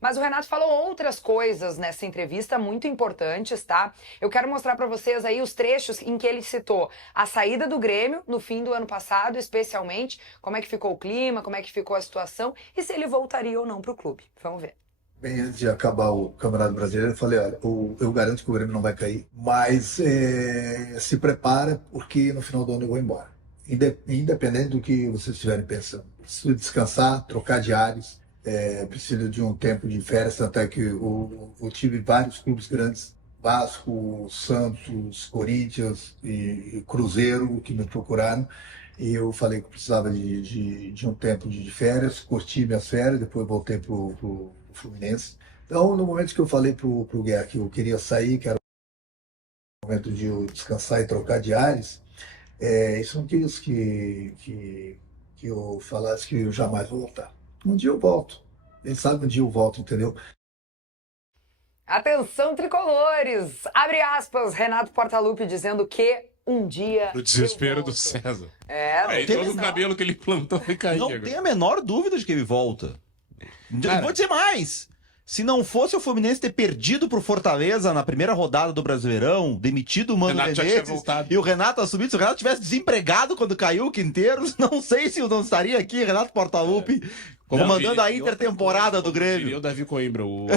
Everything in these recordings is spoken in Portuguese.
Mas o Renato falou outras coisas nessa entrevista muito importantes, tá? Eu quero mostrar pra vocês aí os trechos em que ele citou a saída do Grêmio no fim do ano passado, especialmente, como é que ficou o clima, como é que ficou a situação e se ele voltaria ou não pro clube. Vamos ver. Bem antes de acabar o Campeonato Brasileiro, eu falei, olha, eu garanto que o Grêmio não vai cair, mas se prepara porque no final do ano eu vou embora. Independente do que vocês estiverem pensando. Preciso descansar, trocar de ares, preciso de um tempo de férias, tanto é que eu tive vários clubes grandes, Vasco, Santos, Corinthians e Cruzeiro, que me procuraram, e eu falei que precisava de um tempo de férias, curti minhas férias, depois voltei pro Fluminense. Então, no momento que eu falei pro Guerra que eu queria sair, que era o momento de eu descansar e trocar de ares, isso não quis que eu falasse que eu jamais vou voltar. Um dia eu volto. Quem sabe um dia eu volto, entendeu? Atenção, tricolores! Abre aspas, Renato Portaluppi dizendo que um dia. O desespero do César. É, E todo o cabelo que ele plantou vai cair. Não agora. tem a menor dúvida de que ele volta. Cara, Vou dizer mais. Se não fosse o Fluminense ter perdido pro Fortaleza na primeira rodada do Brasileirão, demitido o Mano Renato já tinha Menezes voltado. e o Renato assumido, se o Renato tivesse desempregado quando caiu o Quinteiros, não sei se eu não estaria aqui, Renato Portaluppi, comandando a intertemporada do Diria Grêmio. o Davi Coimbra, o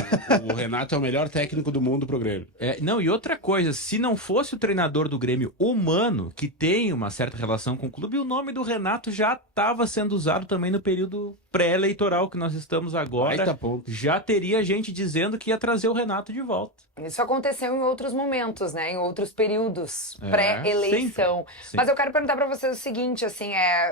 Renato é o melhor técnico do mundo pro Grêmio. Não, e outra coisa, se não fosse o treinador do Grêmio humano, que tem uma certa relação com o clube, o nome do Renato já estava sendo usado também no período pré-eleitoral que nós estamos agora. Baita ponto. Já teria gente dizendo que ia trazer o Renato de volta. Isso aconteceu em outros momentos, né? Em outros períodos pré-eleição. sempre. Mas eu quero perguntar pra vocês o seguinte, assim,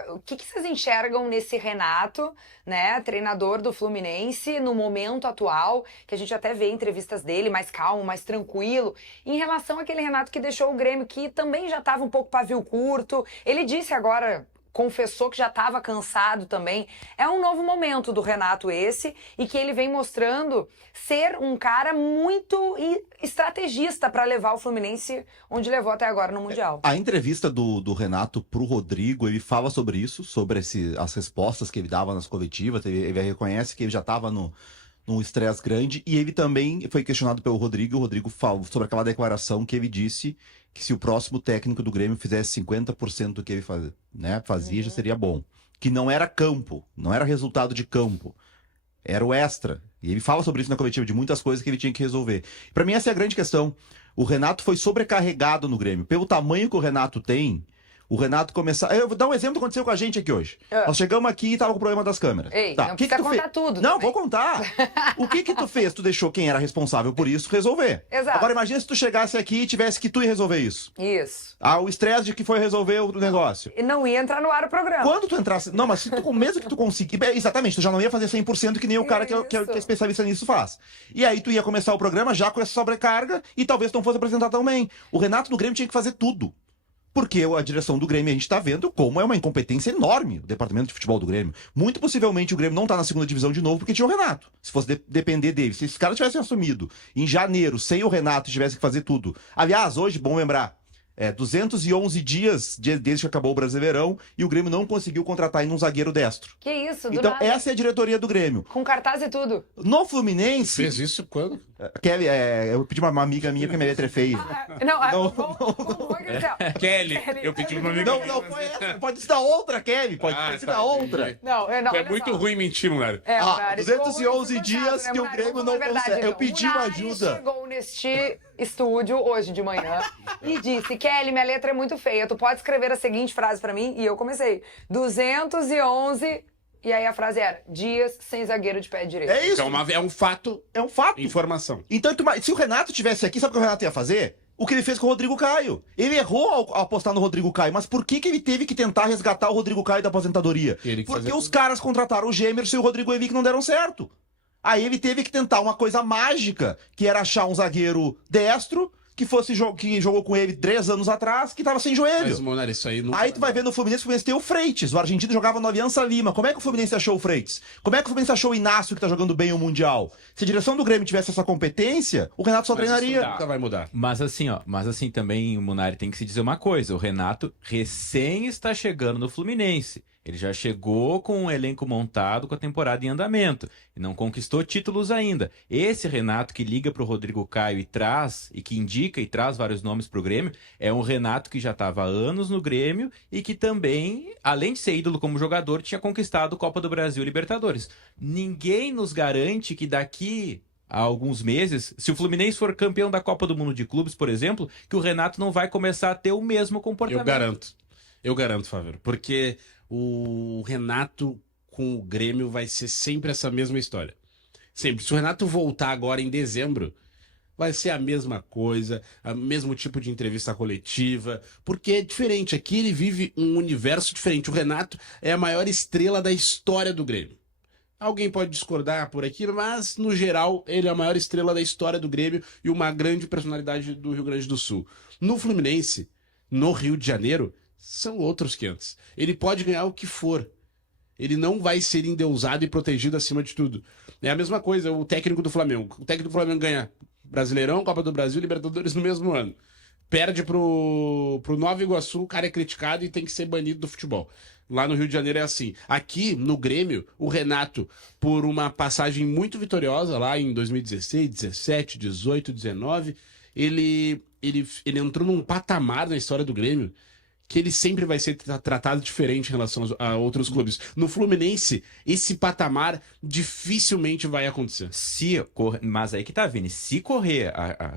o que vocês enxergam nesse Renato, né? Treinador do Fluminense, no momento atual, que a gente até vê entrevistas dele mais calmo, mais tranquilo, em relação àquele Renato que deixou o Grêmio, que também já estava um pouco pavio curto. Ele disse agora, confessou que já estava cansado também. É um novo momento do Renato esse, e que ele vem mostrando ser um cara muito estrategista para levar o Fluminense onde levou até agora no Mundial. A entrevista do Renato pro Rodrigo, ele fala sobre isso, sobre as respostas que ele dava nas coletivas, ele reconhece que ele já estava num estresse grande, e ele também foi questionado pelo Rodrigo, e o Rodrigo falou sobre aquela declaração que ele disse que se o próximo técnico do Grêmio fizesse 50% do que ele fazia, já seria bom. Que não era campo, não era resultado de campo, era o extra. E ele fala sobre isso na coletiva, de muitas coisas que ele tinha que resolver. Pra mim essa é a grande questão. O Renato foi sobrecarregado no Grêmio. Pelo tamanho que o Renato tem, o Renato começar... Eu vou dar um exemplo que aconteceu com a gente aqui hoje. Nós chegamos aqui e tava com o problema das câmeras. Ei, tá. não precisa contar tudo. Não, também. vou contar. O que tu fez? Tu deixou quem era responsável por isso resolver. Exato. Agora imagina se tu chegasse aqui e tivesse que tu ia resolver isso. Isso. O estresse de que foi resolver o negócio. E não ia entrar no ar o programa. Quando tu entrasse... Não, mas se tu, mesmo que tu conseguir... Exatamente, tu já não ia fazer 100% que nem o cara que é especialista nisso faz. E aí tu ia começar o programa já com essa sobrecarga e talvez não fosse apresentar tão bem. O Renato no Grêmio tinha que fazer tudo. Porque a direção do Grêmio, a gente tá vendo como é uma incompetência enorme o departamento de futebol do Grêmio. Muito possivelmente o Grêmio não tá na segunda divisão de novo porque tinha o Renato. Se fosse depender dele. Se esses caras tivessem assumido em janeiro, sem o Renato, e tivesse que fazer tudo. Aliás, hoje, bom lembrar, 211 dias desde que acabou o Brasileirão e o Grêmio não conseguiu contratar ainda um zagueiro destro. Que isso, do Então, nada. essa é a diretoria do Grêmio. Com cartaz e tudo. No Fluminense... Fez isso quando? Kelly, eu pedi uma amiga minha que a minha letra é feia. Como é que é? Kelly. Eu pedi uma amiga. Não foi essa. Pode ser da outra, Kelly. Pode ser da outra. Não, É olha muito só. ruim mentir, mulher. 211 dias que o Grêmio não consegue. Eu pedi uma Munari ajuda. chegou neste estúdio hoje de manhã e disse: Kelly, minha letra é muito feia, tu pode escrever a seguinte frase pra mim? E eu comecei: 211. E aí a frase era: dias sem zagueiro de pé direito. É isso. Então é um fato. É um fato. Informação. Então, se o Renato tivesse aqui, sabe o que o Renato ia fazer? O que ele fez com o Rodrigo Caio. Ele errou ao apostar no Rodrigo Caio, mas por que ele teve que tentar resgatar o Rodrigo Caio da aposentadoria? Porque os caras contrataram o Gemerson e o Rodrigo Evi que não deram certo. Aí ele teve que tentar uma coisa mágica, que era achar um zagueiro destro, que jogou com ele 3 anos atrás, que tava sem joelho. Mas, Monari, isso aí não... Aí tu vai ver no Fluminense, o Fluminense tem o Freitas. O argentino jogava no Aliança Lima. Como é que o Fluminense achou o Freitas? Como é que o Fluminense achou o Inácio, que tá jogando bem o Mundial? Se a direção do Grêmio tivesse essa competência, o Renato só treinaria. Isso nunca vai mudar. Mas assim também o Munari tem que se dizer uma coisa. O Renato recém está chegando no Fluminense. Ele já chegou com um elenco montado, com a temporada em andamento, e não conquistou títulos ainda. Esse Renato que liga para o Rodrigo Caio e que indica e traz vários nomes para o Grêmio, é um Renato que já estava há anos no Grêmio e que também, além de ser ídolo como jogador, tinha conquistado Copa do Brasil e Libertadores. Ninguém nos garante que daqui há alguns meses, se o Fluminense for campeão da Copa do Mundo de Clubes, por exemplo, que o Renato não vai começar a ter o mesmo comportamento. Eu garanto, Fábio, porque o Renato com o Grêmio vai ser sempre essa mesma história. Sempre. Se o Renato voltar agora em dezembro, vai ser a mesma coisa, o mesmo tipo de entrevista coletiva, porque é diferente. Aqui ele vive um universo diferente. O Renato é a maior estrela da história do Grêmio. Alguém pode discordar por aqui, mas, no geral, ele é a maior estrela da história do Grêmio e uma grande personalidade do Rio Grande do Sul. No Fluminense, no Rio de Janeiro, são outros 500. Ele pode ganhar o que for. Ele não vai ser endeusado e protegido acima de tudo. É a mesma coisa o técnico do Flamengo. O técnico do Flamengo ganha Brasileirão, Copa do Brasil e Libertadores no mesmo ano. Perde pro Nova Iguaçu, o cara é criticado e tem que ser banido do futebol. Lá no Rio de Janeiro é assim. Aqui, no Grêmio, o Renato, por uma passagem muito vitoriosa lá em 2016, 17, 18, 19, ele entrou num patamar na história do Grêmio que ele sempre vai ser tratado diferente em relação a outros clubes. No Fluminense, esse patamar dificilmente vai acontecer. Mas aí que tá, Vini, se correr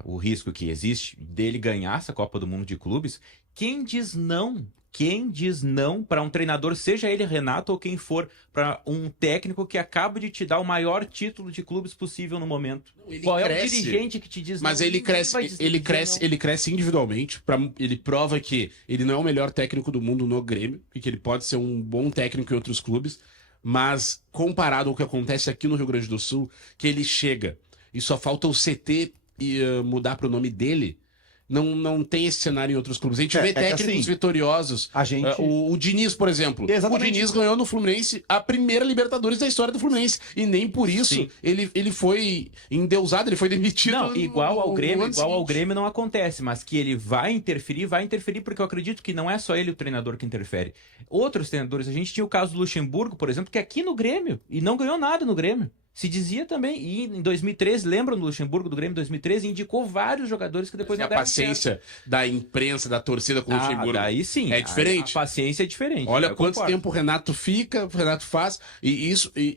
o risco que existe dele ganhar essa Copa do Mundo de Clubes, quem diz não? Quem diz não para um treinador, seja ele Renato ou quem for, para um técnico que acaba de te dar o maior título de clubes possível no momento? Qual é o dirigente que te diz não? Mas ele cresce individualmente, ele prova que ele não é o melhor técnico do mundo no Grêmio e que ele pode ser um bom técnico em outros clubes, mas comparado ao que acontece aqui no Rio Grande do Sul, que ele chega e só falta o CT mudar para o nome dele. Não tem esse cenário em outros clubes. A gente vê técnicos assim, vitoriosos. O Diniz, por exemplo. Exatamente. O Diniz ganhou no Fluminense a primeira Libertadores da história do Fluminense. E nem por isso ele foi endeusado, ele foi demitido. Não, igual ao Grêmio não acontece, mas que ele vai interferir porque eu acredito que não é só ele o treinador que interfere. Outros treinadores, a gente tinha o caso do Luxemburgo, por exemplo, que é aqui no Grêmio, e não ganhou nada no Grêmio. Se dizia também, e em 2013, lembram do Luxemburgo, do Grêmio 2013, indicou vários jogadores que depois não deram certo. A paciência da imprensa, da torcida com o Luxemburgo. Aí sim. É diferente. A paciência é diferente. Olha quanto tempo o Renato fica, o Renato faz. E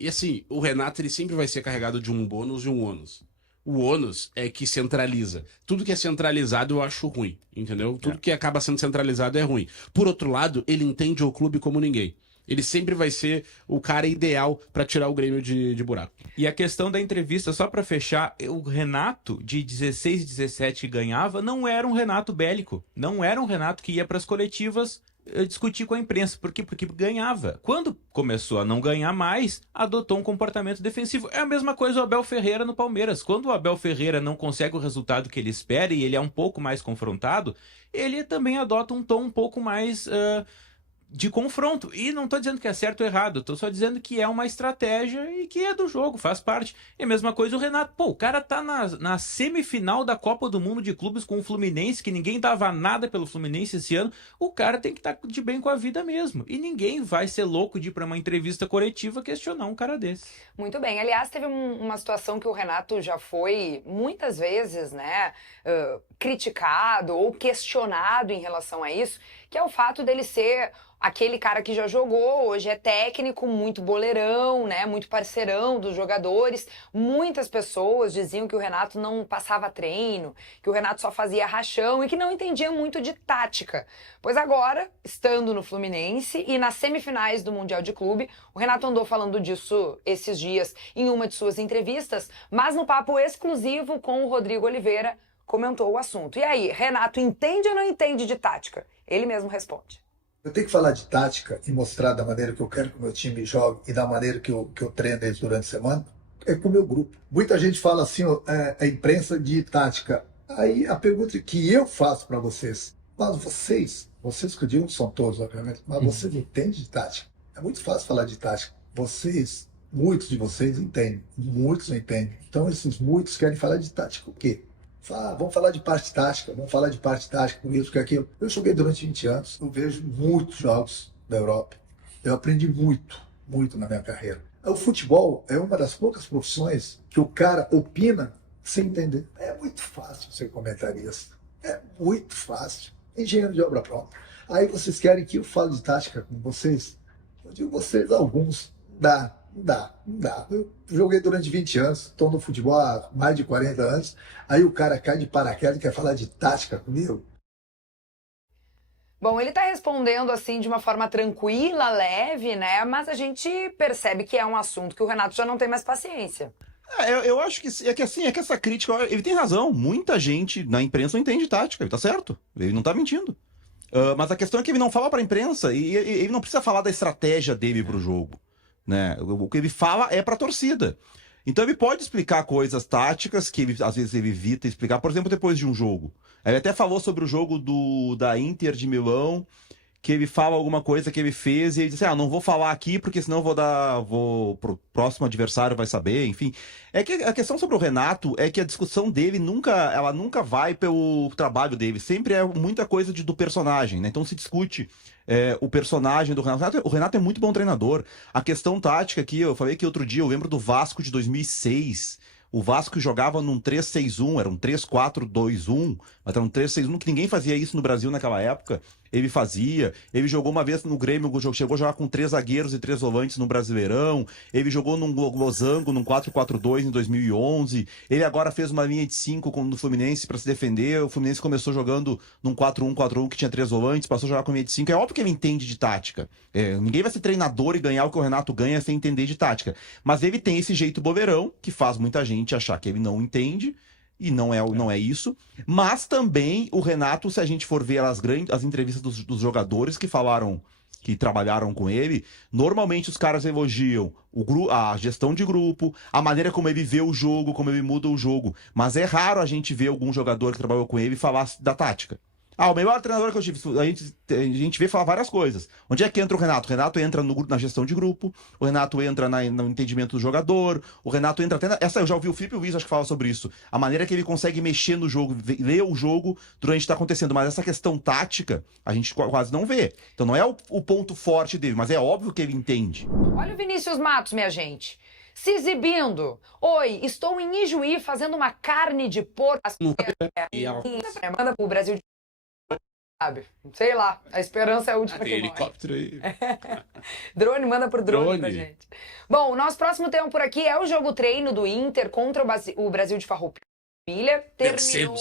assim, o Renato ele sempre vai ser carregado de um bônus e um ônus. O ônus é que centraliza. Tudo que é centralizado eu acho ruim, entendeu? Tudo que acaba sendo centralizado é ruim. Por outro lado, ele entende o clube como ninguém. Ele sempre vai ser o cara ideal para tirar o Grêmio de buraco. E a questão da entrevista, só para fechar, o Renato de 16 e 17 que ganhava não era um Renato bélico. Não era um Renato que ia para as coletivas discutir com a imprensa. Por quê? Porque ganhava. Quando começou a não ganhar mais, adotou um comportamento defensivo. É a mesma coisa o Abel Ferreira no Palmeiras. Quando o Abel Ferreira não consegue o resultado que ele espera e ele é um pouco mais confrontado, ele também adota um tom um pouco mais de confronto. E não tô dizendo que é certo ou errado, tô só dizendo que é uma estratégia e que é do jogo, faz parte. É a mesma coisa o Renato. Pô, o cara tá na semifinal da Copa do Mundo de Clubes com o Fluminense, que ninguém dava nada pelo Fluminense esse ano. O cara tem que estar de bem com a vida mesmo. E ninguém vai ser louco de ir pra uma entrevista coletiva questionar um cara desse. Muito bem. Aliás, teve uma situação que o Renato já foi muitas vezes, né, criticado ou questionado em relação a isso, que é o fato dele ser aquele cara que já jogou, hoje é técnico, muito boleirão, né, muito parceirão dos jogadores. Muitas pessoas diziam que o Renato não passava treino, que o Renato só fazia rachão e que não entendia muito de tática. Pois agora, estando no Fluminense e nas semifinais do Mundial de Clube, o Renato andou falando disso esses dias em uma de suas entrevistas, mas no papo exclusivo com o Rodrigo Oliveira, comentou o assunto. E aí, Renato entende ou não entende de tática? Ele mesmo responde. Eu tenho que falar de tática e mostrar da maneira que eu quero que o meu time jogue e da maneira que eu treino eles durante a semana, é com o meu grupo. Muita gente fala assim, a imprensa de tática. Aí a pergunta que eu faço para vocês, mas vocês que eu digo são todos, obviamente, mas vocês entendem de tática? É muito fácil falar de tática. Muitos de vocês entendem, muitos não entendem. Então esses muitos querem falar de tática o quê? Vamos falar de parte tática, com isso, com aquilo. Eu joguei durante 20 anos, eu vejo muitos jogos da Europa. Eu aprendi muito, muito na minha carreira. O futebol é uma das poucas profissões que o cara opina sem entender. É muito fácil ser comentarista. É muito fácil. Engenheiro de obra pronta. Aí vocês querem que eu fale de tática com vocês? Eu digo vocês, alguns. Não dá. Eu joguei durante 20 anos, estou no futebol há mais de 40 anos. Aí o cara cai de paraquedas e quer falar de tática comigo. Bom, ele tá respondendo assim de uma forma tranquila, leve, né? Mas a gente percebe que é um assunto que o Renato já não tem mais paciência. Eu acho que é que essa crítica, ele tem razão. Muita gente na imprensa não entende tática, ele tá certo. Ele não tá mentindo. Mas a questão é que ele não fala pra imprensa e ele não precisa falar da estratégia dele pro jogo, né? O que ele fala é pra torcida. Então ele pode explicar coisas táticas que às vezes ele evita explicar, por exemplo, depois de um jogo. Ele até falou sobre o jogo da Inter de Milão, que ele fala alguma coisa que ele fez e ele disse, não vou falar aqui porque senão vou pro próximo adversário vai saber, enfim. É que a questão sobre o Renato é que a discussão dele ela nunca vai pelo trabalho dele, sempre é muita coisa do personagem, né? Então se discute o personagem do Renato. O Renato é muito bom treinador. A questão tática aqui, eu falei que outro dia, eu lembro do Vasco de 2006, o Vasco jogava num 3-6-1, era um 3-4-2-1, mas era um 3-6-1, que ninguém fazia isso no Brasil naquela época. Ele fazia, ele jogou uma vez no Grêmio, chegou a jogar com 3 zagueiros e 3 volantes no Brasileirão, ele jogou num losango, num 4-4-2 em 2011, ele agora fez uma linha de 5 no Fluminense para se defender, o Fluminense começou jogando num 4-1-4-1 que tinha 3 volantes, passou a jogar com linha de 5, é óbvio que ele entende de tática, ninguém vai ser treinador e ganhar o que o Renato ganha sem entender de tática, mas ele tem esse jeito bobeirão, que faz muita gente achar que ele não entende, e não é isso. Mas também o Renato, se a gente for ver as entrevistas dos jogadores que falaram, que trabalharam com ele, normalmente os caras elogiam a gestão de grupo, a maneira como ele vê o jogo, como ele muda o jogo. Mas é raro a gente ver algum jogador que trabalhou com ele falar da tática. O melhor treinador que eu tive, a gente vê falar várias coisas. Onde é que entra o Renato? O Renato entra na gestão de grupo, o Renato entra no entendimento do jogador, o Renato entra até eu já ouvi o Felipe Luiz, acho que fala sobre isso. A maneira que ele consegue mexer no jogo, ler o jogo durante o que está acontecendo. Mas essa questão tática, a gente quase não vê. Então não é o ponto forte dele, mas é óbvio que ele entende. Olha o Vinícius Matos, minha gente. Se exibindo. Oi, estou em Ijuí fazendo uma carne de porco. Manda pro Brasil de... Sabe? Sei lá, a esperança é a última que morre. Helicóptero aí. Drone, manda por drone pra gente. Bom, o nosso próximo tema por aqui é o jogo treino do Inter contra o Brasil de Farroupilha. Terminou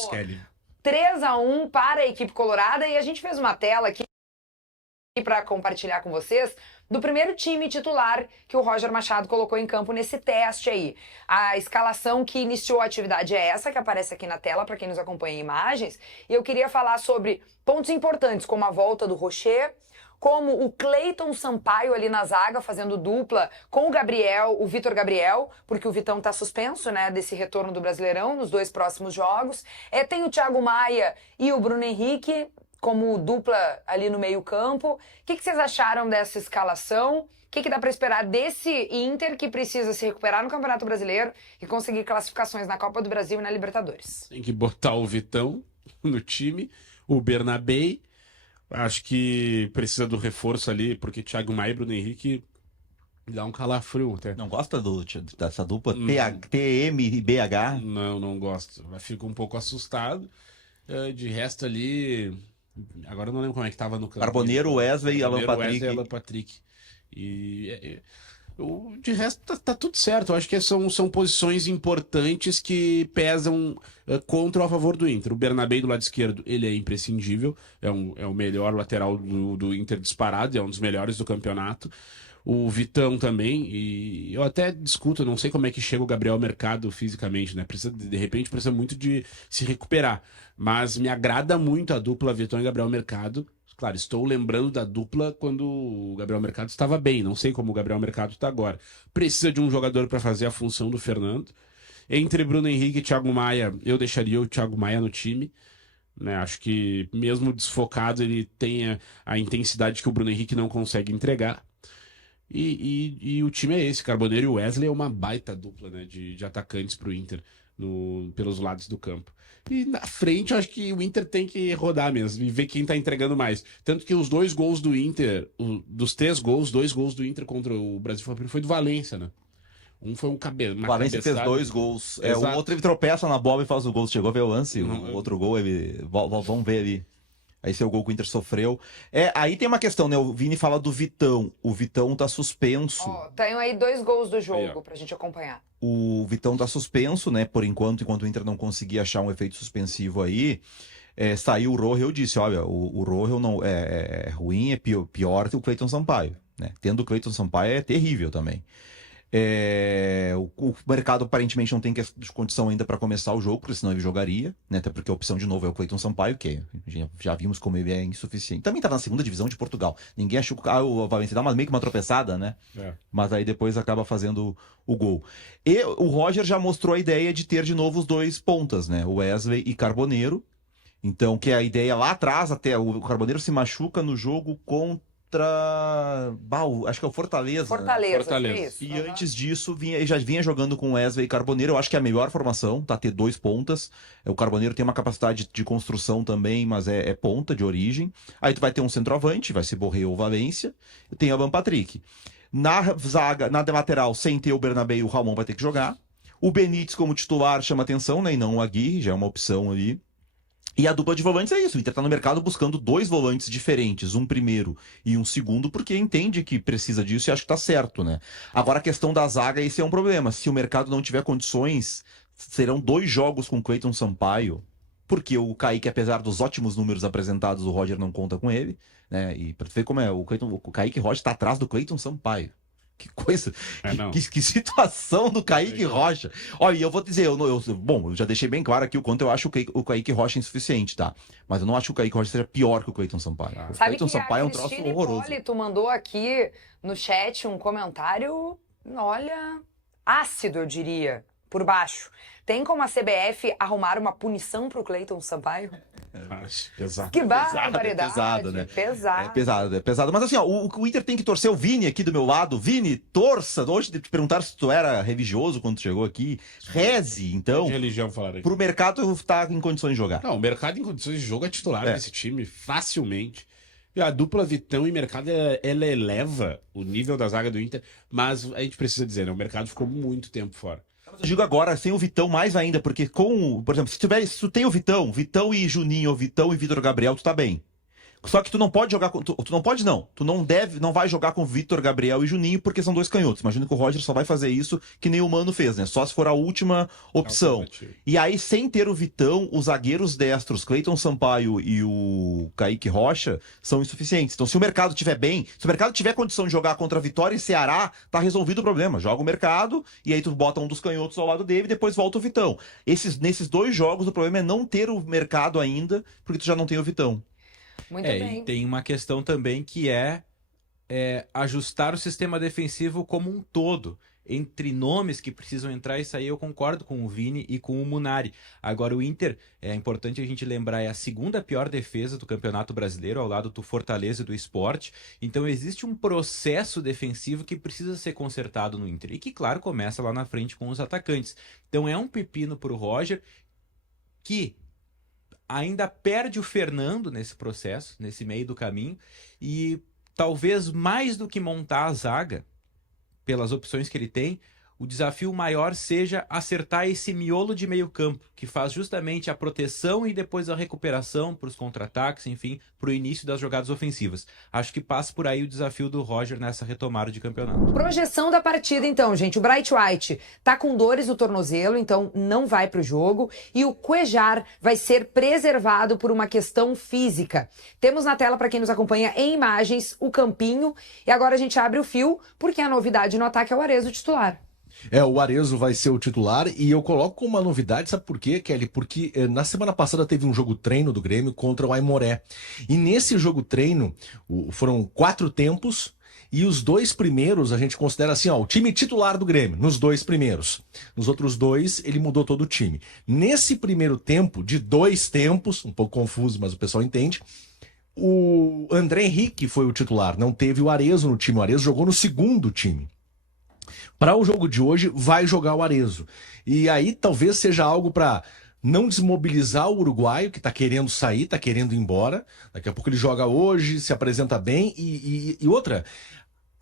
3-1 para a equipe colorada e a gente fez uma tela aqui para compartilhar com vocês do primeiro time titular que o Roger Machado colocou em campo nesse teste aí. A escalação que iniciou a atividade é essa que aparece aqui na tela para quem nos acompanha em imagens. E eu queria falar sobre pontos importantes, como a volta do Rocher, como o Cleiton Sampaio ali na zaga, fazendo dupla com o Vitor Gabriel, porque o Vitão tá suspenso, né, desse retorno do Brasileirão nos 2 próximos jogos. Tem o Thiago Maia e o Bruno Henrique como dupla ali no meio-campo. O que vocês acharam dessa escalação? O que dá para esperar desse Inter que precisa se recuperar no Campeonato Brasileiro e conseguir classificações na Copa do Brasil e na Libertadores? Tem que botar o Vitão no time, o Bernabei. Acho que precisa do reforço ali, porque Thiago Maia e Bruno Henrique dá um calafrio até. Não gosta dessa dupla TM e BH? Não gosto. Fico um pouco assustado. De resto ali... Agora eu não lembro como é que tava no campo. Carboneiro, Wesley e Alan Patrick. De resto tá tudo certo. Eu acho que são posições importantes que pesam contra ou a favor do Inter. O Bernabei do lado esquerdo, ele é imprescindível. É o melhor lateral do Inter disparado, é um dos melhores do campeonato. O Vitão também, e eu até discuto, não sei como é que chega o Gabriel Mercado fisicamente, né? De repente precisa muito de se recuperar. Mas me agrada muito a dupla Vitão e Gabriel Mercado. Claro, estou lembrando da dupla quando o Gabriel Mercado estava bem, não sei como o Gabriel Mercado está agora. Precisa de um jogador para fazer a função do Fernando. Entre Bruno Henrique e Thiago Maia, eu deixaria o Thiago Maia no time. Né? Acho que mesmo desfocado ele tem a intensidade que o Bruno Henrique não consegue entregar. E o time é esse. Carboneiro e Wesley é uma baita dupla, né, de atacantes pro Inter pelos lados do campo. E na frente, eu acho que o Inter tem que rodar mesmo e ver quem tá entregando mais. Tanto que os 2 gols do Inter, dos 3 gols, 2 gols do Inter contra o Brasil foi do Valência, né? Um foi uma O Valência fez 2 gols. O outro ele tropeça na bola e faz o gol. Chegou a ver o lance. O outro gol, vamos ver ali. Esse é o gol que o Inter sofreu. Aí tem uma questão, né? O Vini fala do Vitão. O Vitão tá suspenso. Tenho aí 2 gols do jogo pra gente acompanhar. O Vitão tá suspenso, né? Por enquanto o Inter não conseguir achar um efeito suspensivo aí. Saiu o Rohel, disse, olha, o Rohel não é ruim, é pior que o Cleiton Sampaio, né? Tendo o Cleiton Sampaio é terrível também. O mercado aparentemente não tem condição ainda para começar o jogo, porque senão ele jogaria, né? Até porque a opção de novo é o Cleiton Sampaio, que já vimos como ele é insuficiente. Também tá na 2ª divisão de Portugal. Ninguém achou que o Valência dá meio que uma tropeçada, né? Mas aí depois acaba fazendo o gol. E o Roger já mostrou a ideia de ter de novo os 2 pontas, né? O Wesley e Carboneiro. Então, que é a ideia lá atrás, até o Carboneiro se machuca no jogo contra acho que é o Fortaleza. Fortaleza. Isso. E antes disso, já vinha jogando com Wesley e Carboneiro. Eu acho que é a melhor formação, tá? Ter 2 pontas. O Carboneiro tem uma capacidade de construção também, mas é ponta de origem. Aí tu vai ter um centroavante, vai ser Borré ou Valência. E tem Alan Patrick. Na zaga, na lateral, sem ter o Bernabé, o Ramon vai ter que jogar. O Benítez como titular chama atenção, né? E não o Aguirre, já é uma opção ali. E a dupla de volantes é isso. O Inter tá no mercado buscando 2 volantes diferentes, um primeiro e um segundo, porque entende que precisa disso e acha que tá certo, né? Agora a questão da zaga, esse é um problema. Se o mercado não tiver condições, serão 2 jogos com Cleiton Sampaio, porque o Kaique, apesar dos ótimos números apresentados, o Roger não conta com ele, né? E pra ver como é, o Kaique Rocha tá atrás do Cleiton Sampaio. Que coisa, que situação do Kaique Rocha. Olha, eu vou dizer, eu já deixei bem claro aqui o quanto eu acho o Kaique Rocha insuficiente, tá? Mas eu não acho que o Kaique Rocha seja pior que o Cleiton Sampaio. O Cleiton Sampaio é um troço horroroso. Tu mandou aqui no chat um comentário, olha, ácido, eu diria, por baixo. Tem como a CBF arrumar uma punição pro Cleiton Sampaio? Pesado. Que barbaridade. Pesado, né? Pesado. É pesado. Mas assim, ó, o Inter tem que torcer. O Vini aqui do meu lado. Vini, torça. Hoje te perguntaram se tu era religioso quando tu chegou aqui. Reze, então. De religião falaram aqui. Pro mercado estar em condições de jogar. Não, o mercado em condições de jogo é titular desse time, facilmente. E a dupla Vitão e Mercado, ela eleva o nível da zaga do Inter. Mas a gente precisa dizer, né? O mercado ficou muito tempo fora. Eu digo agora, sem o Vitão mais ainda, porque por exemplo, se tu tem o Vitão e Juninho, ou Vitão e Vitor Gabriel, tu tá bem. Só que tu não pode jogar com. Tu não pode, não. Tu não vai jogar com Vitor, Gabriel e Juninho, porque são 2 canhotos. Imagina que o Roger só vai fazer isso que nem o Mano fez, né? Só se for a última opção. E aí, sem ter o Vitão, os zagueiros destros, Cleiton Sampaio e o Kaique Rocha, são insuficientes. Então, se o mercado estiver bem, se o mercado tiver condição de jogar contra Vitória e Ceará, tá resolvido o problema. Joga o mercado, e aí tu bota um dos canhotos ao lado dele e depois volta o Vitão. Nesses 2 jogos, o problema é não ter o mercado ainda, porque tu já não tem o Vitão. Muito bem. E tem uma questão também que é ajustar o sistema defensivo como um todo. Entre nomes que precisam entrar, isso aí eu concordo com o Vini e com o Munari. Agora o Inter, é importante a gente lembrar, é a 2ª pior defesa do Campeonato Brasileiro, ao lado do Fortaleza e do Sport. Então existe um processo defensivo que precisa ser consertado no Inter. E que, claro, começa lá na frente com os atacantes. Então é um pepino para o Roger, que ainda perde o Fernando nesse processo, nesse meio do caminho, e talvez mais do que montar a zaga, pelas opções que ele tem, o desafio maior seja acertar esse miolo de meio campo, que faz justamente a proteção e depois a recuperação para os contra-ataques, enfim, para o início das jogadas ofensivas. Acho que passa por aí o desafio do Roger nessa retomada de campeonato. Projeção da partida, então, gente. O Bright White tá com dores no tornozelo, então não vai pro jogo. E o Cuejar vai ser preservado por uma questão física. Temos na tela, para quem nos acompanha em imagens, o campinho. E agora a gente abre o fio, porque a novidade no ataque é o Arezzo titular. O Arezzo vai ser o titular e eu coloco como uma novidade, sabe por quê, Kelly? Porque na semana passada teve um jogo treino do Grêmio contra o Aimoré. E nesse jogo treino foram 4 tempos e os 2 primeiros a gente considera assim, o time titular do Grêmio, nos 2 primeiros. Nos outros 2 ele mudou todo o time. Nesse primeiro tempo, de 2 tempos, um pouco confuso, mas o pessoal entende, O André Henrique foi o titular, não teve o Arezzo no time. O Arezzo jogou no segundo time. Para o jogo de hoje, vai jogar o Arezzo. E aí talvez seja algo para não desmobilizar o uruguaio, que tá querendo sair, tá querendo ir embora. Daqui a pouco ele joga hoje, se apresenta bem. E outra,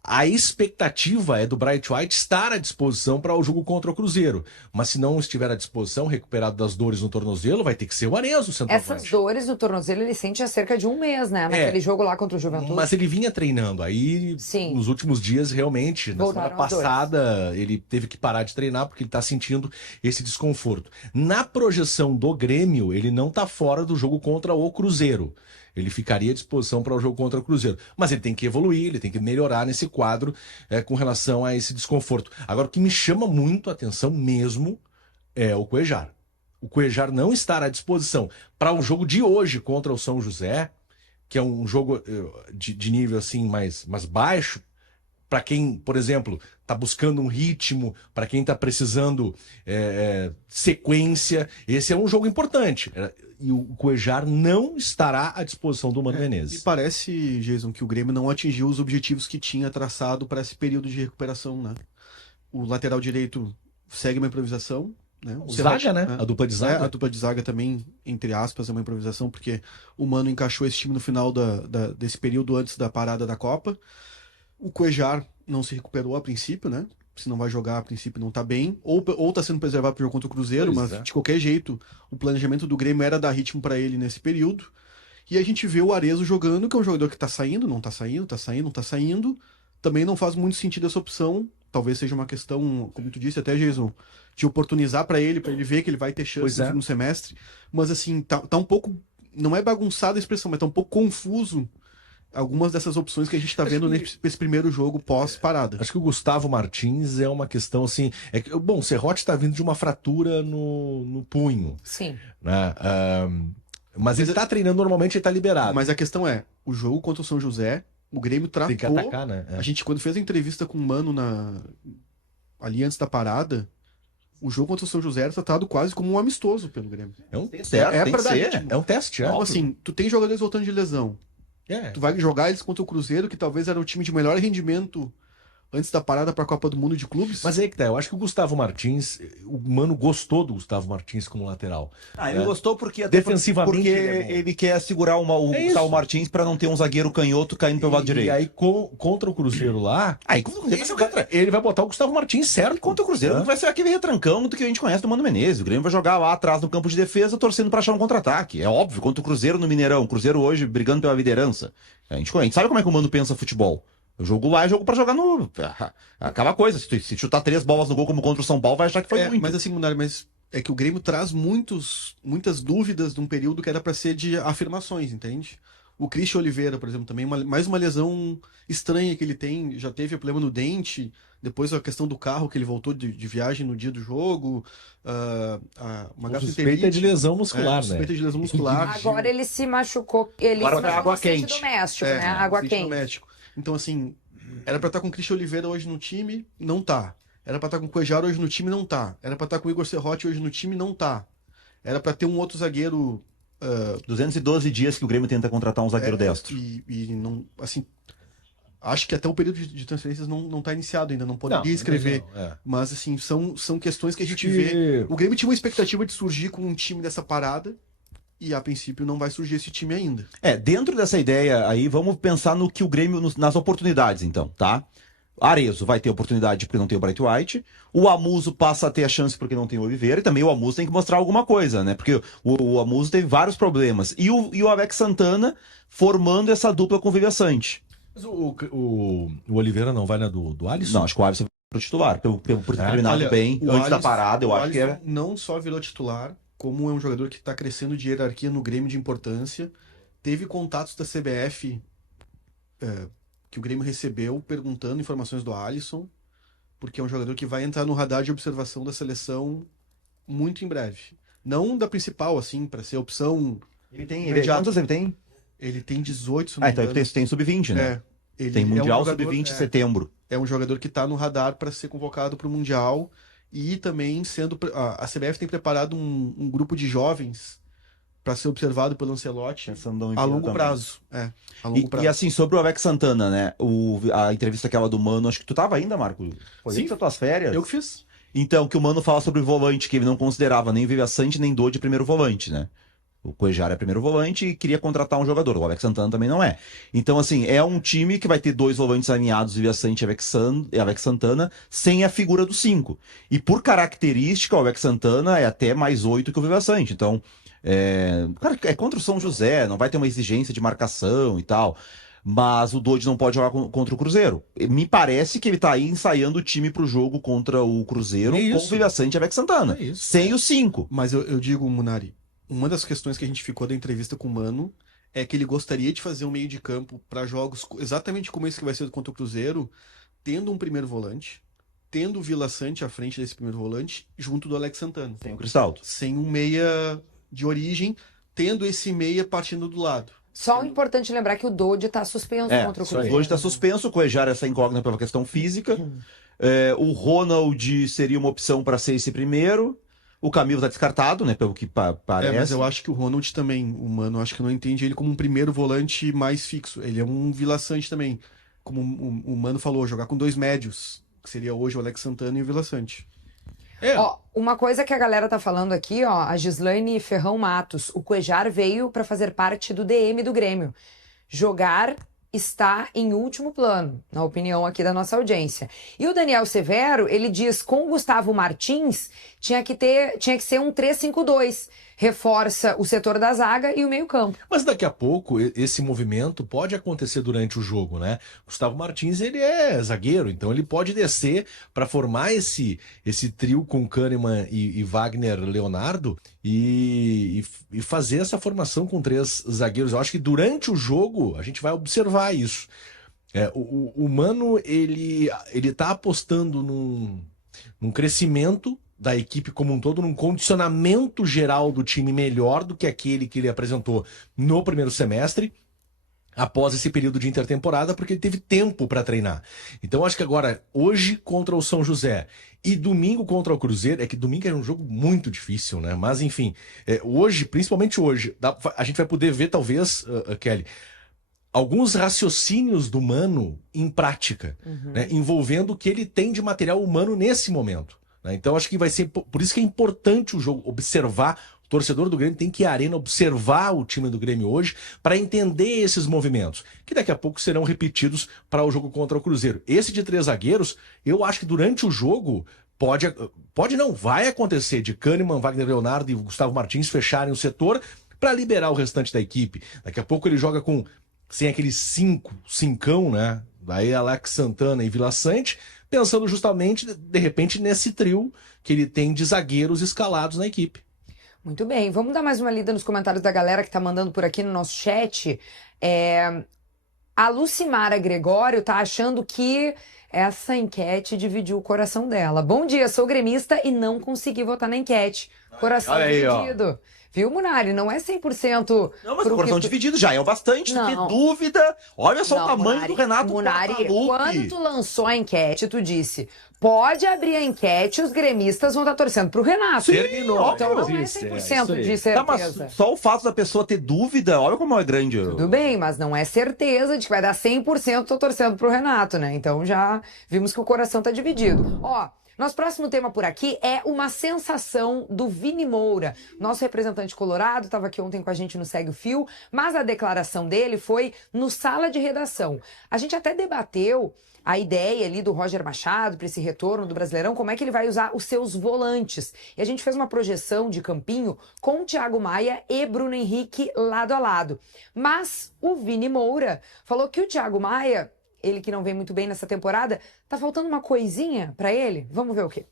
a expectativa é do Bright White estar à disposição para o jogo contra o Cruzeiro. Mas se não estiver à disposição, recuperado das dores no tornozelo, vai ter que ser o Arezzo, o centroavante. Essas dores no tornozelo ele sente há cerca de um mês, né? Naquele jogo lá contra o Juventude. Mas ele vinha treinando. Aí, Sim. nos últimos dias, realmente, na Voltaram semana as dores. passada, ele teve que parar de treinar porque ele está sentindo esse desconforto. Na projeção do Grêmio, ele não está fora do jogo contra o Cruzeiro. Ele ficaria à disposição para o jogo contra o Cruzeiro. Mas ele tem que evoluir, ele tem que melhorar nesse quadro com relação a esse desconforto. Agora, o que me chama muito a atenção mesmo é o Cuéllar. O Cuéllar não estar à disposição para o jogo de hoje contra o São José, que é um jogo de nível assim mais baixo, para quem, por exemplo, está buscando um ritmo, para quem está precisando sequência, esse é um jogo importante. E o Cuéllar não estará à disposição do Mano Me Menezes. parece, Jason, que o Grêmio não atingiu os objetivos que tinha traçado para esse período de recuperação, né? O lateral direito segue uma improvisação, né? O zaga, né? A dupla de zaga. A dupla de zaga também, entre aspas, é uma improvisação, porque o Mano encaixou esse time no final desse período antes da parada da Copa. O Cuéllar não se recuperou a princípio, né? Se não vai jogar, a princípio não tá bem. Ou tá sendo preservado pro jogo contra o Cruzeiro, Pois mas é. de qualquer jeito, o planejamento do Grêmio era dar ritmo para ele nesse período. E a gente vê o Arezzo jogando, que é um jogador que tá saindo, não tá saindo, tá saindo, não tá saindo. Também não faz muito sentido essa opção. Talvez seja uma questão, como tu disse até, Jason, de oportunizar para ele ver que ele vai ter chance Pois no é. segundo semestre. Mas assim, tá um pouco. Não é bagunçada a expressão, mas tá um pouco confuso algumas dessas opções que a gente tá vendo nesse primeiro jogo pós-parada. Acho que o Gustavo Martins é uma questão assim. Bom, o Serrote está vindo de uma fratura no punho, Sim. né? Mas ele está treinando normalmente, ele está liberado. Mas a questão é, o jogo contra o São José, o Grêmio tem que tratou. atacar, né? A gente, quando fez a entrevista com o Mano ali antes da parada, o jogo contra o São José era tratado quase como um amistoso pelo Grêmio. É um, Certo, tem pra que dar ser. ritmo. é um teste, Então, assim, tu tem jogadores voltando de lesão. Tu vai jogar eles contra o Cruzeiro, que talvez era o time de melhor rendimento antes da parada para a Copa do Mundo de Clubes. Mas aí que tá, eu acho que o Gustavo Martins, o Mano gostou do Gustavo Martins como lateral. Ele gostou porque Defensivamente porque ele é bom. ele quer segurar o É Gustavo isso. Martins para não ter um zagueiro canhoto caindo pelo lado E direito. aí, contra o Cruzeiro lá, Aí contra o Cruzeiro vai ser o cara. ele vai botar o Gustavo Martins, certo? Contra o Cruzeiro Né? vai ser aquele retrancão do que a gente conhece do Mano Menezes. O Grêmio vai jogar lá atrás no campo de defesa, torcendo para achar um contra-ataque. É óbvio, contra o Cruzeiro no Mineirão. O Cruzeiro hoje brigando pela liderança. A gente sabe como é que o Mano pensa futebol. O jogo lá é jogo pra jogar no. Aquela coisa, se chutar 3 bolas no gol como contra o São Paulo, vai achar que foi muito. Mas assim, Munari, mas é que o Grêmio traz muitas dúvidas de um período que era para ser de afirmações, entende? O Christian Oliveira, por exemplo, também, mais uma lesão estranha que ele tem, já teve problema no dente, depois a questão do carro, que ele voltou de viagem no dia do jogo, uma Suspeita de lesão muscular, né? suspeita de lesão muscular. Agora ele se machucou. Ele Agora se tá machucou água no acidente quente. doméstico, né? Água acidente quente. doméstico. Então, assim, era pra estar com o Christian Oliveira hoje no time, não tá. Era pra estar com o Cuéllar hoje no time, não tá. Era pra estar com o Igor Serrote hoje no time, não tá. Era pra ter um outro zagueiro 212 dias que o Grêmio tenta contratar um zagueiro destro. e não, assim, acho que até o período de transferências não tá iniciado ainda, não poderia escrever. Não, é. Mas, assim, são questões que a gente Acho que- vê. O Grêmio tinha uma expectativa de surgir com um time dessa parada, e a princípio não vai surgir esse time ainda. Dentro dessa ideia aí, vamos pensar no que o Grêmio, nas oportunidades, então, tá? Arezzo vai ter oportunidade porque não tem o Bright White. O Amuso passa a ter a chance porque não tem o Oliveira. E também o Amuso tem que mostrar alguma coisa, né? Porque o Amuso teve vários problemas. E o Alex Santana formando essa dupla com o Villaçante. Mas o Oliveira não vai na do Alisson? Não, acho que o Alisson vai pro titular. Por ter terminado Olha, bem o antes da Alisson- parada, eu o acho que Alisson é. não só virou titular, como é um jogador que está crescendo de hierarquia no Grêmio de importância. Teve contatos da CBF que o Grêmio recebeu perguntando informações do Alisson, porque é um jogador que vai entrar no radar de observação da seleção muito em breve. Não da principal, assim, para ser opção. Ele tem. Imediato. Quantos ele tem? Ele tem 18, se não me Então engano. ele tem sub-20, né? Ele Tem é um Mundial jogador- sub-20 em setembro. É um jogador que está no radar para ser convocado para o Mundial e também a CBF tem preparado um grupo de jovens para ser observado pelo Ancelotti Pensando em a longo também. prazo. A longo prazo. E assim, sobre o Alex Santana, né? A entrevista aquela do Mano, acho que tu tava ainda, Marco. Foi Sim. entre as tuas férias. Eu que fiz. Então, que o Mano fala sobre o volante, que ele não considerava nem Villasanti nem Dodge primeiro volante, né? O Cuéllar é primeiro volante e queria contratar um jogador. O Alex Santana também não é. Então, assim, é um time que vai ter 2 volantes alinhados, Villasanti e Alex Santana, sem a figura do 5. E por característica, o Alex Santana é até mais 8 que o Villasanti. Então, cara, é contra o São José, não vai ter uma exigência de marcação e tal. Mas o Dodge não pode jogar contra o Cruzeiro. Me parece que ele tá aí ensaiando o time pro jogo contra o Cruzeiro com o Villasanti e Alex Santana. Sem os 5. Mas eu digo, Munari, uma das questões que a gente ficou da entrevista com o Mano é que ele gostaria de fazer um meio de campo para jogos exatamente como esse que vai ser contra o Cruzeiro, tendo um primeiro volante, tendo o Villasanti à frente desse primeiro volante, junto do Alex Santana. Sem o Cristaldo. Sem um meia de origem, tendo esse meia partindo do lado. Só o importante lembrar que o Dodge tá suspenso contra o O Cruzeiro. Dodge tá suspenso, o Cuéllar essa incógnita pela questão física. O Ronald seria uma opção para ser esse primeiro. O Camilo tá descartado, né? Pelo que parece. Mas eu acho que o Ronald também, o Mano, acho que não entende ele como um primeiro volante mais fixo. Ele é um Villasanti também. Como o Mano falou, jogar com 2 médios, que seria hoje o Alex Santana e o Villasanti. Ó, uma coisa que a galera tá falando aqui, ó, a Gislaine Ferrão Matos, o Cuéllar veio para fazer parte do DM do Grêmio. Jogar está em último plano, na opinião aqui da nossa audiência. E o Daniel Severo, ele diz, com o Gustavo Martins, tinha que ser um 3-5-2. Reforça o setor da zaga e o meio-campo. Mas daqui a pouco esse movimento pode acontecer durante o jogo, né? Gustavo Martins, ele é zagueiro, então ele pode descer para formar esse trio com Kahneman e Wagner Leonardo e fazer essa formação com 3 zagueiros. Eu acho que durante o jogo a gente vai observar isso. O Mano, ele tá apostando num crescimento da equipe como um todo, num condicionamento geral do time melhor do que aquele que ele apresentou no primeiro semestre, após esse período de intertemporada, porque ele teve tempo para treinar. Então acho que agora, hoje contra o São José e domingo contra o Cruzeiro, é que domingo é um jogo muito difícil, né? Mas enfim, hoje, principalmente hoje, a gente vai poder ver talvez, Kelly, alguns raciocínios do Mano em prática, né? Envolvendo o que ele tem de material humano nesse momento. Então acho que vai ser, por isso que é importante o jogo, observar, o torcedor do Grêmio tem que ir à arena observar o time do Grêmio hoje para entender esses movimentos, que daqui a pouco serão repetidos para o jogo contra o Cruzeiro. Esse de 3 zagueiros, eu acho que durante o jogo vai acontecer de Kahneman, Wagner Leonardo e Gustavo Martins fecharem o setor para liberar o restante da equipe. Daqui a pouco ele joga sem aqueles 5, né? Daí Alex Santana e Villasanti, pensando justamente, de repente, nesse trio que ele tem de zagueiros escalados na equipe. Muito bem, vamos dar mais uma lida nos comentários da galera que tá mandando por aqui no nosso chat. A Lucimara Gregório tá achando que essa enquete dividiu o coração dela. Bom dia, sou gremista e não consegui votar na enquete. Coração dividido. Viu, Munari? Não é 100%. Não, mas o coração dividido já é o bastante. Não. Que dúvida. Olha só o tamanho Munari, do Renato Munari, Portaluppi. quando tu lançou a enquete, tu disse, pode abrir a enquete, os gremistas vão estar torcendo pro Renato. Terminou. Então não é Isso, 100% de Tá, certeza. mas só o fato da pessoa ter dúvida, olha como é grande. Tudo bem, mas não é certeza de que vai dar 100% tô torcendo pro Renato, né? Então já vimos que o coração tá dividido. Ó, nosso próximo tema por aqui é uma sensação do Vini Moura. Nosso representante colorado estava aqui ontem com a gente no Segue o Fio, mas a declaração dele foi no Sala de Redação. A gente até debateu a ideia ali do Roger Machado para esse retorno do Brasileirão, como é que ele vai usar os seus volantes. E a gente fez uma projeção de campinho com o Thiago Maia e Bruno Henrique lado a lado. Mas o Vini Moura falou que o Thiago Maia, ele que não vem muito bem nessa temporada, tá faltando uma coisinha pra ele? Vamos ver o quê?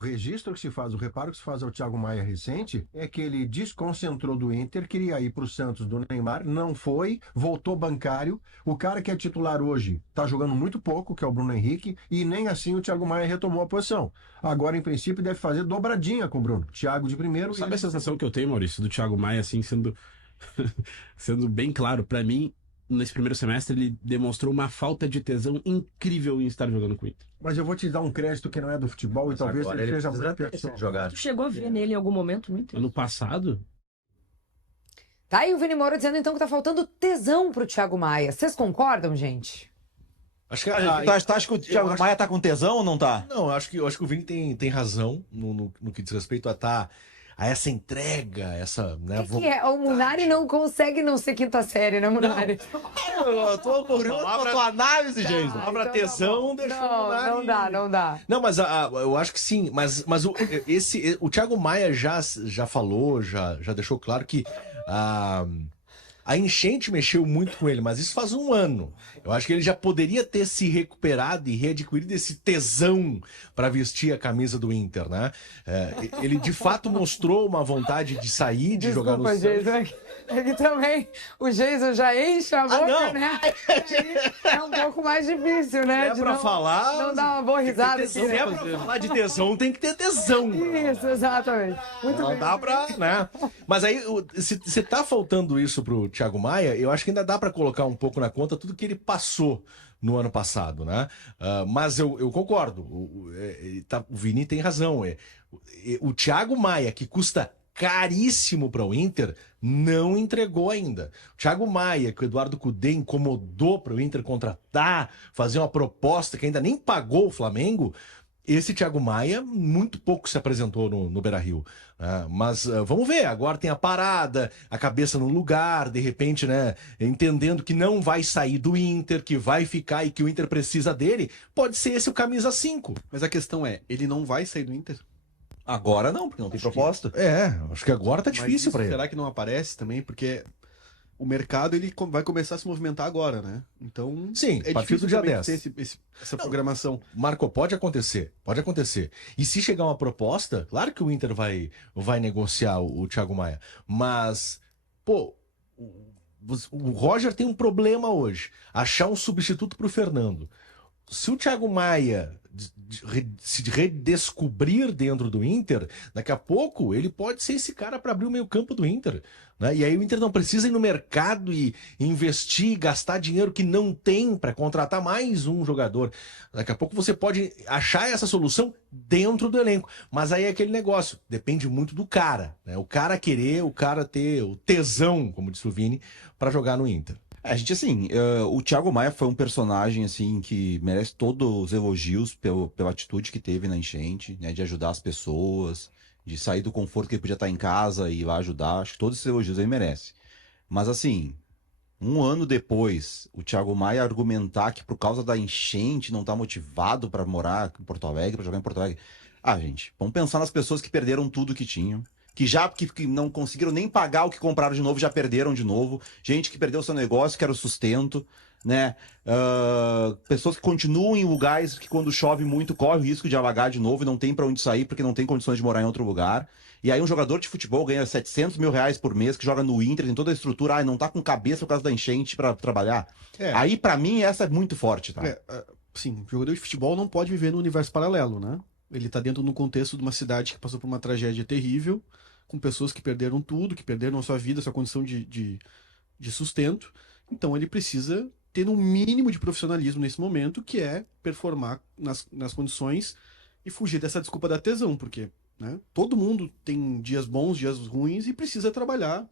O registro que se faz, o reparo que se faz ao Thiago Maia recente é que ele desconcentrou do Inter, queria ir para o Santos do Neymar, não foi, voltou bancário. O cara que é titular hoje está jogando muito pouco, que é o Bruno Henrique, e nem assim o Thiago Maia retomou a posição. Agora, em princípio, deve fazer dobradinha com o Bruno. Thiago de primeiro. Sabe a sensação que eu tenho, Maurício, do Thiago Maia, assim, sendo bem claro, pra mim, nesse primeiro semestre, ele demonstrou uma falta de tesão incrível em estar jogando com o Inter. Mas eu vou te dar um crédito que não é do futebol. Mas e talvez agora ele seja precisa muito jogar. Tu chegou a ver nele em algum momento no Inter? Ano passado, Tá aí o Vini Moura dizendo então que tá faltando tesão pro Thiago Maia. Vocês concordam, gente? Acho que, acha que o Thiago Maia tá com tesão ou não tá? Não, eu acho que o Vini tem razão no que diz respeito a essa entrega, essa... Né, Que é? O Munari não consegue não ser quinta série, né, Munari? Eu tô curioso com a tua análise, gente. A palavra tesão deixou o Munari... Não dá. Não, mas eu acho que sim. Mas o Thiago Maia já falou, já deixou claro que a enchente mexeu muito com ele, mas isso faz um ano. Eu acho que ele já poderia ter se recuperado e readquirido esse tesão para vestir a camisa do Inter, né? Ele de fato mostrou uma vontade de sair, de jogar no Santos. Jason, é que também o Jason já enche a boca, não. né? Aí é um pouco mais difícil, né? É pra falar... Não dá uma boa risada. Se é pra falar de tesão, tem que ter tesão. Isso, exatamente. Muito Não bem. dá pra, né? Mas aí, se tá faltando isso pro Thiago Maia, eu acho que ainda dá pra colocar um pouco na conta tudo que ele passou no ano passado, né? Mas eu concordo. O Vini tem razão. O Thiago Maia, que custa caríssimo para o Inter, não entregou ainda. O Thiago Maia, que o Eduardo Cudê incomodou para o Inter contratar, fazer uma proposta que ainda nem pagou o Flamengo, esse Thiago Maia muito pouco se apresentou no Beira-Rio. Mas vamos ver, agora tem a parada, a cabeça no lugar, de repente, né, entendendo que não vai sair do Inter, que vai ficar e que o Inter precisa dele, pode ser esse o camisa 5. Mas a questão é, ele não vai sair do Inter? Agora não, porque não tem proposta. Acho que agora tá Mas difícil isso para ele. será que não aparece também? Porque o mercado ele vai começar a se movimentar agora, né? Então, Sim, a partir do dia também 10. ter essa programação. Marco, pode acontecer. E se chegar uma proposta, claro que o Inter vai negociar o Thiago Maia. Mas, pô, o Roger tem um problema hoje. Achar um substituto pro Fernando. Se o Thiago Maia se redescobrir dentro do Inter, daqui a pouco ele pode ser esse cara para abrir o meio-campo do Inter, né? E aí o Inter não precisa ir no mercado e investir, gastar dinheiro que não tem para contratar mais um jogador. Daqui a pouco você pode achar essa solução dentro do elenco. Mas aí é aquele negócio, depende muito do cara, né? O cara querer, o cara ter o tesão, como disse o Vini, para jogar no Inter. A gente, assim, o Thiago Maia foi um personagem, assim, que merece todos os elogios pela atitude que teve na enchente, né, de ajudar as pessoas, de sair do conforto que ele podia estar em casa e ir lá ajudar. Acho que todos esses elogios ele merece. Mas, assim, um ano depois, o Thiago Maia argumentar que por causa da enchente não tá motivado para morar em Porto Alegre, para jogar em Porto Alegre. Gente, vamos pensar nas pessoas que perderam tudo que tinham. Que não conseguiram nem pagar o que compraram de novo, já perderam de novo. Gente que perdeu seu negócio, que era o sustento, né? Pessoas que continuam em lugares que quando chove muito corre o risco de alagar de novo e não tem para onde sair porque não tem condições de morar em outro lugar. E aí um jogador de futebol ganha 700 mil reais por mês, que joga no Inter, tem toda a estrutura, não tá com cabeça por causa da enchente para trabalhar. Aí para mim essa é muito forte, tá? Sim, o jogador de futebol não pode viver no universo paralelo, né? Ele tá dentro do contexto de uma cidade que passou por uma tragédia terrível, com pessoas que perderam tudo, que perderam a sua vida, a sua condição de sustento. Então ele precisa ter um mínimo de profissionalismo nesse momento, que é performar nas condições e fugir dessa desculpa da tesão, porque, né, todo mundo tem dias bons, dias ruins e precisa trabalhar.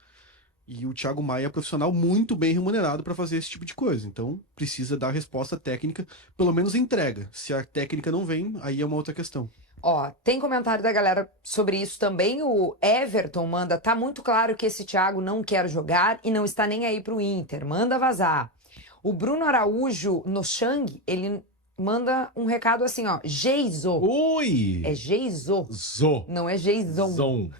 E o Thiago Maia é profissional muito bem remunerado para fazer esse tipo de coisa. Então precisa dar resposta técnica, pelo menos entrega. Se a técnica não vem, aí é uma outra questão. Tem comentário da galera sobre isso também. O Everton manda, tá muito claro que esse Thiago não quer jogar e não está nem aí pro Inter. Manda vazar. O Bruno Araújo, no Shang, ele manda um recado assim, ó. Geizo. Oi! É Geizo. Zo. Não é Geizão. Zon.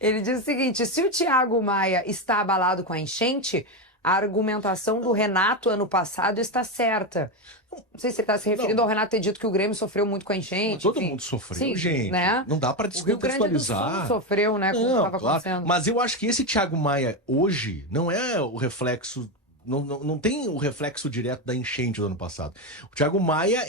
Ele diz o seguinte, se o Thiago Maia está abalado com a enchente, a argumentação do Renato ano passado está certa. Não sei se ele está se referindo ao Renato ter dito que o Grêmio sofreu muito com a enchente. Todo enfim. mundo sofreu, Sim, gente. né? Não dá para O Rio Grande do Sul descontextualizar. sofreu, né, com o que estava acontecendo. Mas eu acho que esse Thiago Maia hoje não é o reflexo. Não tem o reflexo direto da enchente do ano passado. O Thiago Maia,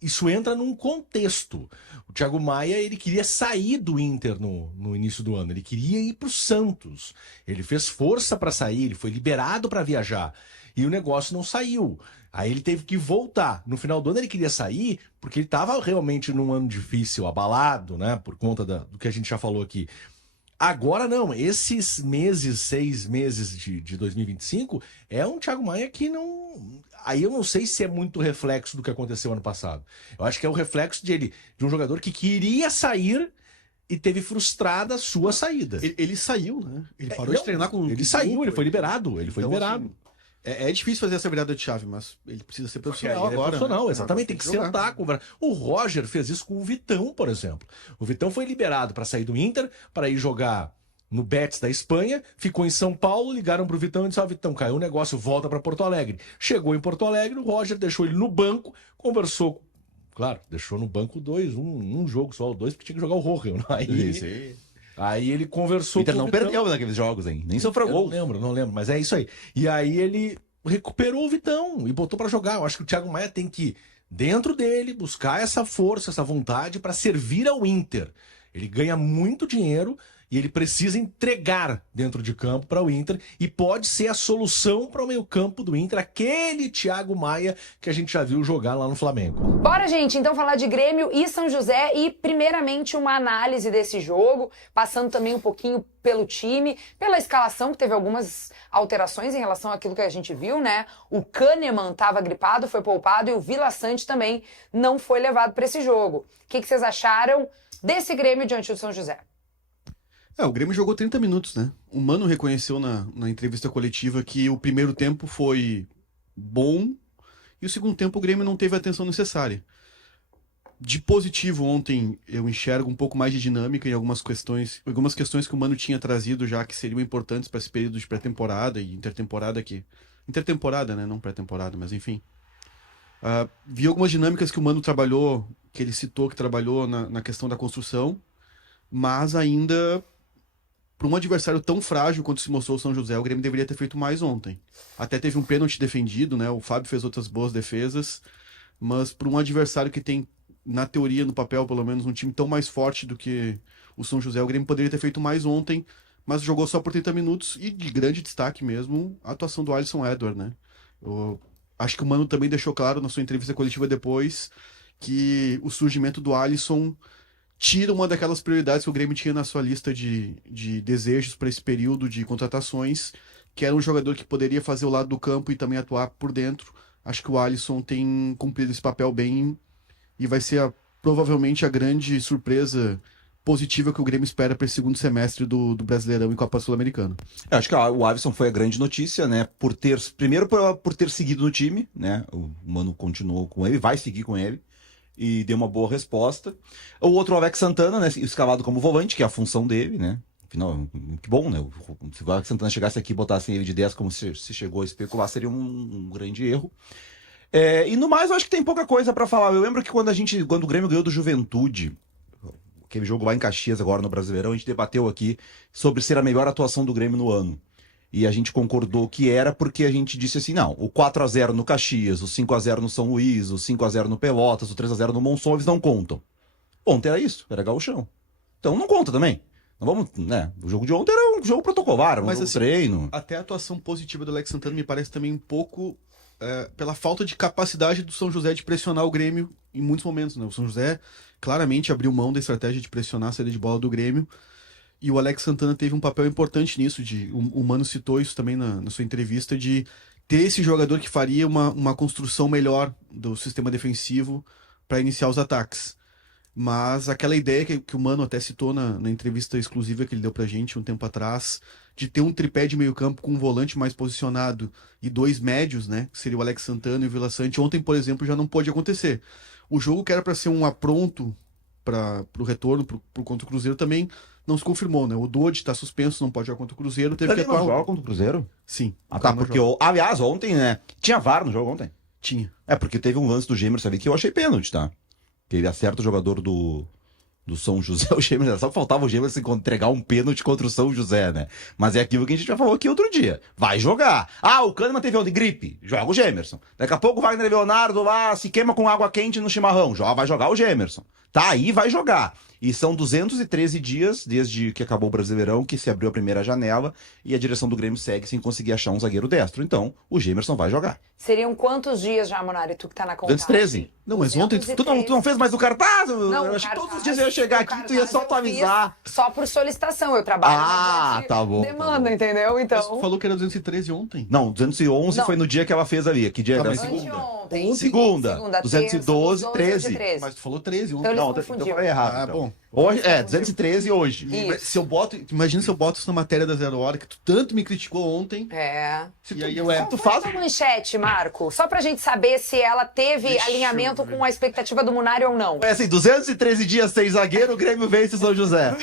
isso entra num contexto. O Thiago Maia, ele queria sair do Inter no início do ano. Ele queria ir pro Santos. Ele fez força para sair, ele foi liberado para viajar. E o negócio não saiu. Aí ele teve que voltar. No final do ano ele queria sair porque ele estava realmente num ano difícil, abalado, né? Por conta do que a gente já falou aqui. Agora não, esses meses, 6 meses de 2025, é um Thiago Maia que não... Aí eu não sei se é muito reflexo do que aconteceu ano passado. Eu acho que é o reflexo de um jogador que queria sair e teve frustrada a sua saída. Ele saiu, né? Ele parou de treinar com... Ele saiu, ele foi liberado. Ele foi Então, liberado. assim, é difícil fazer essa virada de chave, mas ele precisa ser profissional Ele é agora. profissional, né? exatamente. Tem que jogar. sentar, conversar. O Roger fez isso com o Vitão, por exemplo. O Vitão foi liberado para sair do Inter, para ir jogar no Betis da Espanha, ficou em São Paulo, ligaram pro Vitão e disseram: Vitão, caiu o negócio, volta para Porto Alegre. Chegou em Porto Alegre, o Roger deixou ele no banco, conversou. Claro, deixou no banco um jogo só, dois, porque tinha que jogar o Roger. Aí ele conversou O Inter com o não Vitão. perdeu naqueles jogos, hein? Nem sofreu Eu gol. não lembro, mas é isso aí. E aí ele recuperou o Vitão e botou pra jogar. Eu acho que o Thiago Maia tem que, dentro dele, buscar essa força, essa vontade pra servir ao Inter. Ele ganha muito dinheiro e ele precisa entregar dentro de campo para o Inter e pode ser a solução para o meio-campo do Inter, aquele Thiago Maia que a gente já viu jogar lá no Flamengo. Bora, gente, então falar de Grêmio e São José e, primeiramente, uma análise desse jogo, passando também um pouquinho pelo time, pela escalação, que teve algumas alterações em relação àquilo que a gente viu, né? O Kahneman estava gripado, foi poupado, e o Vila Sante também não foi levado para esse jogo. O que vocês acharam desse Grêmio diante do São José? O Grêmio jogou 30 minutos, né? O Mano reconheceu na entrevista coletiva que o primeiro tempo foi bom e o segundo tempo o Grêmio não teve a atenção necessária. De positivo, ontem eu enxergo um pouco mais de dinâmica em algumas questões que o Mano tinha trazido já que seriam importantes para esse período de pré-temporada e intertemporada aqui. Intertemporada, né? Não pré-temporada, mas enfim. Vi algumas dinâmicas que o Mano trabalhou, que ele citou que trabalhou na questão da construção, mas ainda... Para um adversário tão frágil quanto se mostrou o São José, o Grêmio deveria ter feito mais ontem. Até teve um pênalti defendido, né? O Fábio fez outras boas defesas, mas para um adversário que tem, na teoria, no papel, pelo menos, um time tão mais forte do que o São José, o Grêmio poderia ter feito mais ontem, mas jogou só por 30 minutos e de grande destaque mesmo a atuação do Alisson Edward, né? Eu acho que o Mano também deixou claro na sua entrevista coletiva depois que o surgimento do Alisson tira uma daquelas prioridades que o Grêmio tinha na sua lista de desejos para esse período de contratações, que era um jogador que poderia fazer o lado do campo e também atuar por dentro. Acho que o Alisson tem cumprido esse papel bem e vai ser provavelmente a grande surpresa positiva que o Grêmio espera para esse segundo semestre do Brasileirão e Copa Sul-Americana. Eu acho que o Alisson foi a grande notícia, né? Primeiro por ter seguido no time, né? O Mano continuou com ele, vai seguir com ele. E deu uma boa resposta. O outro, o Alex Santana, né, escalado como volante, que é a função dele, né? Afinal, que bom, né? Se o Alex Santana chegasse aqui e botasse ele de 10 como se chegou a especular, seria um grande erro. E no mais, eu acho que tem pouca coisa pra falar. Eu lembro que quando o Grêmio ganhou do Juventude, aquele jogo lá em Caxias, agora no Brasileirão, a gente debateu aqui sobre ser a melhor atuação do Grêmio no ano. E a gente concordou que era porque a gente disse assim, não, o 4-0 no Caxias, o 5-0 no São Luís, o 5-0 no Pelotas, o 3-0 no Monson, eles não contam. Ontem era isso, era gauchão. Então não conta também. Não vamos, né? O jogo de ontem era um jogo protocolar, um jogo assim, treino. Até a atuação positiva do Alex Santana me parece também um pouco pela falta de capacidade do São José de pressionar o Grêmio em muitos momentos, né? O São José claramente abriu mão da estratégia de pressionar a saída de bola do Grêmio. E o Alex Santana teve um papel importante nisso. O Mano citou isso também na sua entrevista, de ter esse jogador que faria uma construção melhor do sistema defensivo para iniciar os ataques. Mas aquela ideia que o Mano até citou na entrevista exclusiva que ele deu pra gente um tempo atrás, de ter um tripé de meio campo com um volante mais posicionado e dois médios, né, que seria o Alex Santana e o Vila Sante, ontem, por exemplo, já não pôde acontecer. O jogo que era para ser um apronto para o retorno contra o Cruzeiro também não se confirmou, né? O Dodge está suspenso, não pode jogar contra o Cruzeiro. Teve que Ele não joga contra o Cruzeiro? Sim. Tá, porque... Aliás, ontem, né? Tinha VAR no jogo ontem? Tinha. Porque teve um lance do Gemerson ali que eu achei pênalti, tá? Que ele acerta o jogador do São José, o Gemerson. Só faltava o Gemerson entregar um pênalti contra o São José, né? Mas é aquilo que a gente já falou aqui outro dia. Vai jogar. O Kahneman teve ontem gripe. Joga o Gemerson. Daqui a pouco o Wagner Leonardo lá se queima com água quente no chimarrão. Vai jogar o Gemerson. tá aí, vai jogar. E são 213 dias desde que acabou o Brasileirão, que se abriu a primeira janela, e a direção do Grêmio segue sem conseguir achar um zagueiro destro. Então, o Gemerson vai jogar. Seriam quantos dias já, Monari, tu que tá na contagem? 213. Não, mas ontem tu não fez mais o cartaz? Não, Eu o acho que todos cartaz- os dias eu ia chegar o aqui e tu ia cartaz só eu atualizar. fiz Só por solicitação, eu trabalho mediante Tá bom. demanda, entendeu? Mas Então, tu falou que era 213 ontem. Não, 211 Não. foi no dia que ela fez ali. Que dia Tá, era? mas anteontem. Segunda. 212, terça, 13. 13. Mas tu falou 13 Então ontem. eles Não, então confundiu. eu falei errado. Ah, então. bom. Hoje, 213 hoje. Isso. Se eu boto, imagina se eu boto isso na matéria da Zero Hora, que tu tanto me criticou ontem. É. E aí eu Tu Qual faz. foi a manchete, Marco? Só pra gente saber se ela teve alinhamento com a expectativa do Munari ou não. É assim, 213 dias sem zagueiro, o Grêmio vence São José.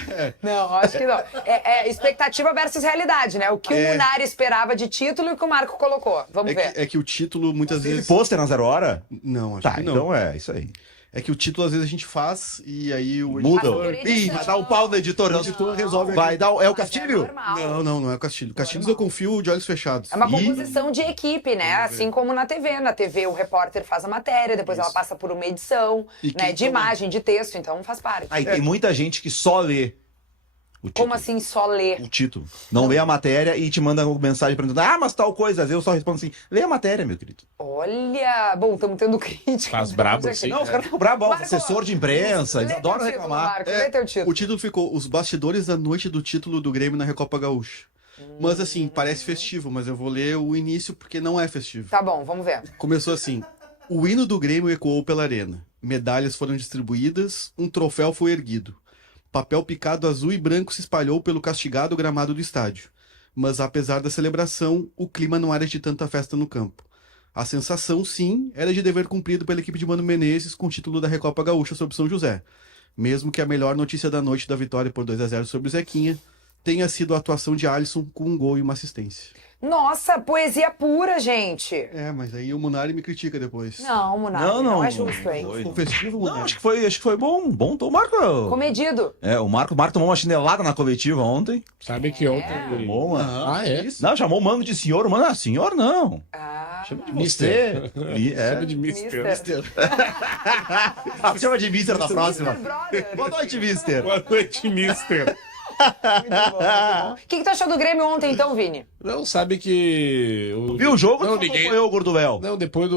Não, acho que não. É expectativa versus realidade, né? O que o Munari esperava de título e o que o Marco colocou. Vamos ver. É que o título muitas Teve vezes. pôster na 0 hora? Não, acho Tá, que não. então é isso aí. É que o título às vezes a gente faz e aí o Muda. por edição. Ih, vai dar um pau no editor. O editor resolve. Vai dar. É o Mas é Castilho? normal. Não é o Castilho. Castilhos eu confio de olhos fechados. É uma Ih. composição de equipe, né? Assim como na TV. Na TV o repórter faz a matéria, depois ela passa por uma edição, E né? quem De toma- imagem, de texto, então faz parte. Aí tem muita gente que só lê o título. Como assim só ler? O título. Não lê a matéria e te manda uma mensagem perguntando: ah, mas tal coisa. Às vezes eu só respondo assim: lê a matéria, meu querido. Olha, bom, estamos tendo crítica. Faz brabo, Aqui. sim. Não, os caras ficam bravos, Marco, assessor de imprensa, eles lê adoram teu título, reclamar. Marco, lê teu título. O título ficou Os Bastidores da Noite do Título do Grêmio na Recopa Gaúcha. Mas assim, parece festivo, mas eu vou ler o início porque não é festivo. Tá bom, vamos ver. Começou assim: o hino do Grêmio ecoou pela arena. Medalhas foram distribuídas, um troféu foi erguido. Papel picado azul e branco se espalhou pelo castigado gramado do estádio. Mas apesar da celebração, o clima não era de tanta festa no campo. A sensação, sim, era de dever cumprido pela equipe de Mano Menezes com o título da Recopa Gaúcha sobre São José. Mesmo que a melhor notícia da noite da vitória por 2-0 sobre o Zequinha tenha sido a atuação de Alisson com um gol e uma assistência. Nossa, poesia pura, gente. É, mas aí o Munari me critica depois. Não, Munari, não é justo, hein? Ficou festivo, Não, Munari? acho que foi bom. Bom, o Marco. Comedido. O Marco tomou uma chinelada na coletiva ontem. Sabe que ontem. Bom, mano. Ah, é? Não, chamou o mano de senhor. O mano, senhor não. Ah, Chama de Mister. você. Chama de Mister. Chama de mister na próxima. Mister Brother. Boa noite, mister. Boa noite, Mister. Muito bom. O que tu achou do Grêmio ontem, então, Vini? Não, sabe que. Viu o jogo Não, ou tu liguei. acompanhou o Gordovel? Não, depois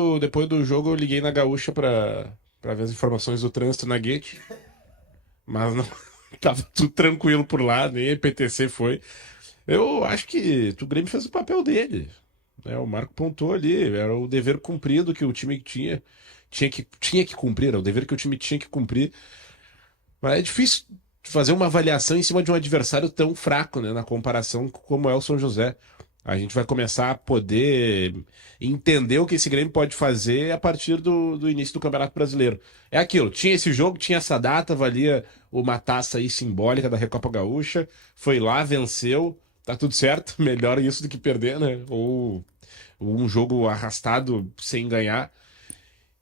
do jogo eu liguei na Gaúcha pra ver as informações do trânsito na Guete. Mas não. Tava tudo tranquilo por lá, nem a PTC foi. Eu acho que o Grêmio fez o papel dele. Né? O Marco pontuou ali. Era o dever cumprido que o time tinha que cumprir. Era o dever que o time tinha que cumprir. Mas é difícil fazer uma avaliação em cima de um adversário tão fraco, né? Na comparação como é o São José. A gente vai começar a poder entender o que esse Grêmio pode fazer a partir do início do Campeonato Brasileiro. É aquilo, tinha esse jogo, tinha essa data, valia uma taça aí simbólica da Recopa Gaúcha, foi lá, venceu, tá tudo certo, melhor isso do que perder, né? Ou um jogo arrastado sem ganhar.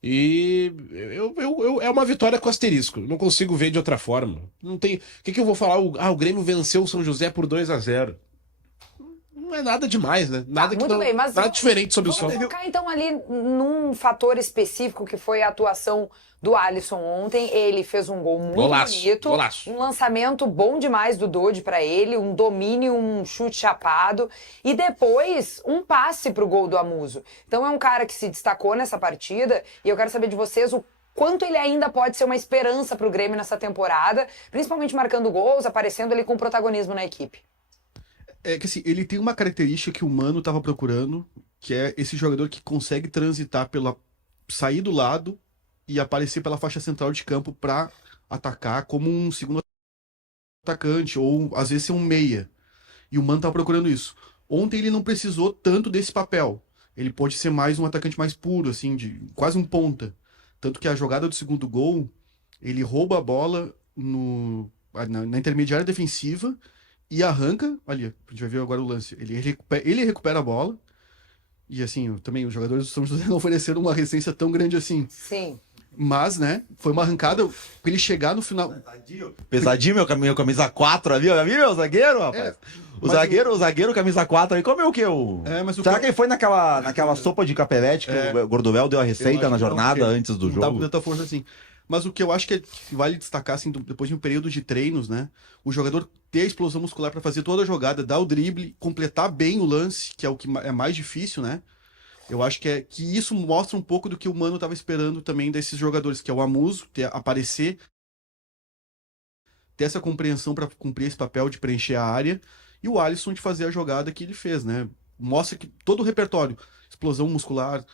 E é uma vitória com asterisco, não consigo ver de outra forma. Não tem. O que eu vou falar? O Grêmio venceu o São José por 2-0. Não é nada demais, né? Nada, muito bem, mas nada diferente sobre o Vamos São. focar então ali num fator específico que foi a atuação do Alisson ontem. Ele fez um gol muito Golaço, bonito, golaço. um lançamento bom demais do Dodi pra ele, um domínio, um chute chapado e depois um passe pro gol do Amuso. Então é um cara que se destacou nessa partida e eu quero saber de vocês o quanto ele ainda pode ser uma esperança pro Grêmio nessa temporada, principalmente marcando gols, aparecendo ali com protagonismo na equipe. É que assim, ele tem uma característica que o Mano tava procurando, que é esse jogador que consegue transitar sair do lado e aparecer pela faixa central de campo pra atacar como um segundo atacante, ou às vezes ser um meia. E o Mano tava procurando isso. Ontem ele não precisou tanto desse papel. Ele pode ser mais um atacante mais puro, assim, quase um ponta. Tanto que a jogada do segundo gol, ele rouba a bola na intermediária defensiva e arranca, ali, a gente vai ver agora o lance, ele recupera a bola, e assim, também os jogadores do São José não ofereceram uma resistência tão grande assim, Sim. mas, né, foi uma arrancada pra ele chegar no final. Pesadinho, meu camisa 4 ali, ó. Viu, meu zagueiro, rapaz? O zagueiro camisa 4 aí comeu o quê? Será que ele foi naquela sopa de capelete que o Gordovel deu a receita na jornada antes do não tava com jogo? tanta força assim. Mas o que eu acho que vale destacar, assim, depois de um período de treinos, né? O jogador ter a explosão muscular para fazer toda a jogada, dar o drible, completar bem o lance, que é o que é mais difícil, né? Eu acho que isso mostra um pouco do que o Mano estava esperando também desses jogadores, que é o Amuso, aparecer, ter essa compreensão para cumprir esse papel de preencher a área, e o Alisson de fazer a jogada que ele fez, né? Mostra que todo o repertório, explosão muscular,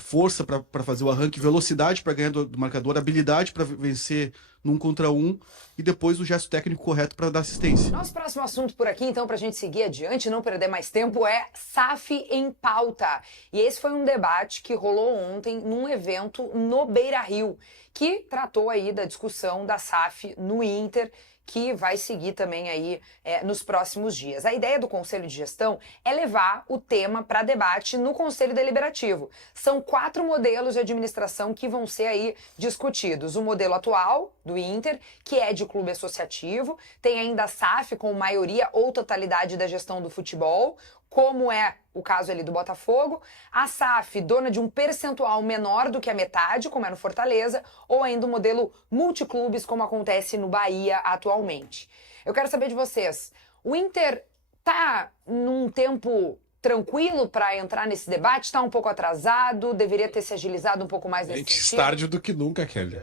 força para fazer o arranque, velocidade para ganhar do marcador, habilidade para vencer num contra um, e depois o gesto técnico correto para dar assistência. Nosso próximo assunto por aqui, então, pra gente seguir adiante, não perder mais tempo, é SAF em pauta. E esse foi um debate que rolou ontem num evento no Beira-Rio, que tratou aí da discussão da SAF no Inter, que vai seguir também aí nos próximos dias. A ideia do Conselho de Gestão é levar o tema para debate no Conselho Deliberativo. São 4 modelos de administração que vão ser aí discutidos. O modelo atual do Inter, que é de clube associativo, tem ainda a SAF com maioria ou totalidade da gestão do futebol, como é o caso ali do Botafogo, a SAF dona de um percentual menor do que a metade, como é no Fortaleza, ou ainda o modelo multiclubes, como acontece no Bahia atualmente. Eu quero saber de vocês, o Inter tá num tempo tranquilo para entrar nesse debate? Está um pouco atrasado? Deveria ter se agilizado um pouco mais nesse Antes sentido? tarde do que nunca, Kelly.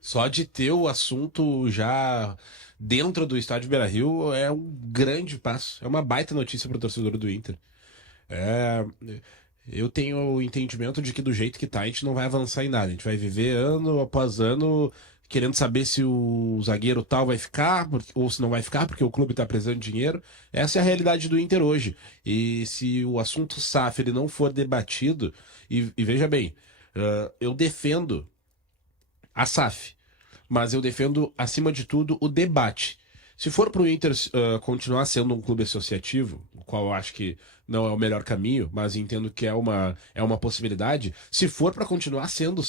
Só de ter o assunto já dentro do estádio Beira-Rio é um grande passo. É uma baita notícia para o torcedor do Inter. Eu tenho o entendimento de que do jeito que tá, a gente não vai avançar em nada. A gente vai viver ano após ano querendo saber se o zagueiro tal vai ficar ou se não vai ficar, porque o clube tá precisando de dinheiro. Essa é a realidade do Inter hoje. E se o assunto SAF ele não for debatido, e veja bem, eu defendo a SAF, mas eu defendo, acima de tudo, o debate. Se for para o Inter continuar sendo um clube associativo, o qual eu acho que não é o melhor caminho, mas entendo que é uma possibilidade, se for para continuar sendo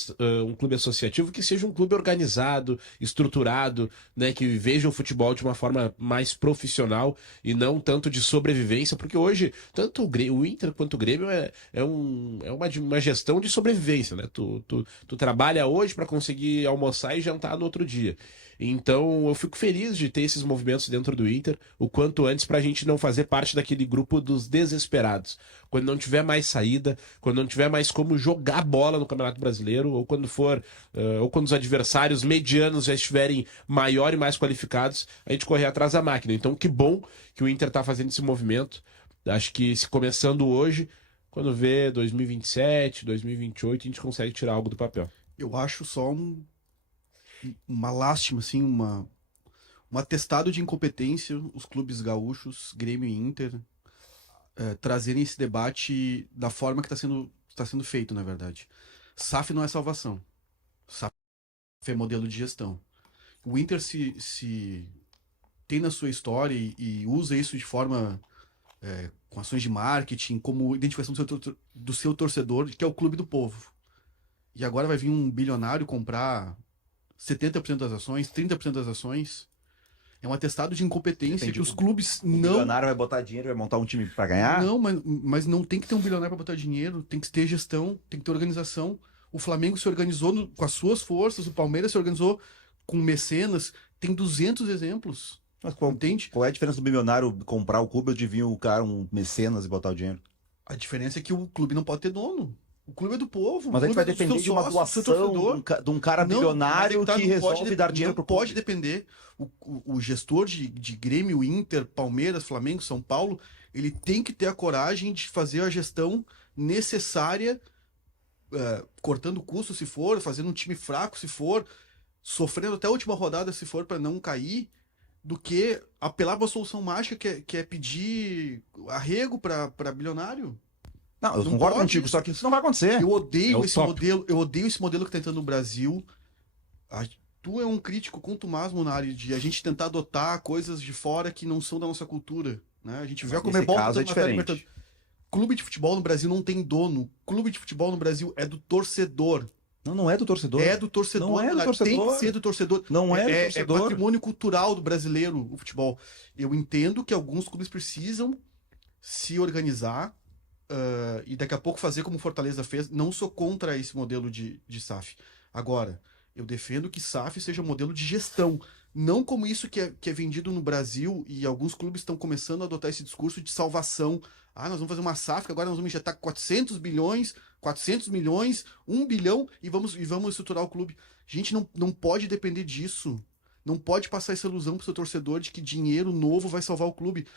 um clube associativo, que seja um clube organizado, estruturado, né, que veja o futebol de uma forma mais profissional e não tanto de sobrevivência, porque hoje, tanto o Inter quanto o Grêmio é uma gestão de sobrevivência, né? Tu trabalha hoje para conseguir almoçar e jantar no outro dia. Então eu fico feliz de ter esses movimentos dentro do Inter o quanto antes pra gente não fazer parte daquele grupo dos desesperados. Quando não tiver mais saída, quando não tiver mais como jogar bola no Campeonato Brasileiro, ou quando os adversários medianos já estiverem maior e mais qualificados, a gente correr atrás da máquina. Então que bom que o Inter tá fazendo esse movimento. Acho que se começando hoje, quando vê 2027, 2028, a gente consegue tirar algo do papel. Eu acho só uma lástima, assim, um atestado de incompetência os clubes gaúchos, Grêmio e Inter, trazerem esse debate da forma que está sendo feito, na verdade. SAF não é salvação. SAF é modelo de gestão. O Inter se tem na sua história e usa isso de forma com ações de marketing, como identificação do seu torcedor, que é o clube do povo. E agora vai vir um bilionário comprar 70% das ações, 30% das ações. É um atestado de incompetência que os clubes O não... bilionário vai botar dinheiro, vai montar um time pra ganhar? Não, mas não tem que ter um bilionário para botar dinheiro, tem que ter gestão, tem que ter organização. O Flamengo se organizou com as suas forças, o Palmeiras se organizou com mecenas, tem 200 exemplos. Mas Entende? qual é a diferença do bilionário comprar o clube ou de vir o cara, um mecenas, e botar o dinheiro? A diferença é que o clube não pode ter dono. O clube é do povo. Mas o a gente clube vai é do seu depender de uma sócio, do seu doação torcedor. de um cara bilionário Não, mas é que não pode resolve dar dinheiro pro Não pode clube. depender. O gestor de Grêmio, Inter, Palmeiras, Flamengo, São Paulo, ele tem que ter a coragem de fazer a gestão necessária, cortando custo se for, fazendo um time fraco se for, sofrendo até a última rodada se for para não cair, do que apelar para uma solução mágica que é pedir arrego para bilionário. Não, eu Não concordo pode. contigo, só que isso não vai acontecer. Eu odeio É esse utópico. modelo. Eu odeio esse modelo que está entrando no Brasil. Tu é um crítico contumaz, Munari, de a gente tentar adotar coisas de fora que não são da nossa cultura, né? A gente vê a Nesse Comebol caso é tentando matar a diferente. Libertadores. Clube de futebol no Brasil não tem dono. Clube de futebol no Brasil é do torcedor. Não é do torcedor. É do torcedor. Não é do Munari. torcedor. Tem que ser do torcedor. Não é do É torcedor. patrimônio cultural do brasileiro, o futebol. Eu entendo que alguns clubes precisam se organizar e daqui a pouco fazer como o Fortaleza fez. Não sou contra esse modelo de SAF. Agora, Eu defendo que SAF seja modelo de gestão. Não como isso que é vendido no Brasil, e alguns clubes estão começando a adotar esse discurso de salvação. Ah, nós vamos fazer uma SAF, agora nós vamos injetar 400 bilhões, 400 milhões, 1 bilhão e vamos estruturar o clube. Gente, não pode depender disso. Não pode passar essa ilusão pro seu torcedor de que dinheiro novo vai salvar o clube.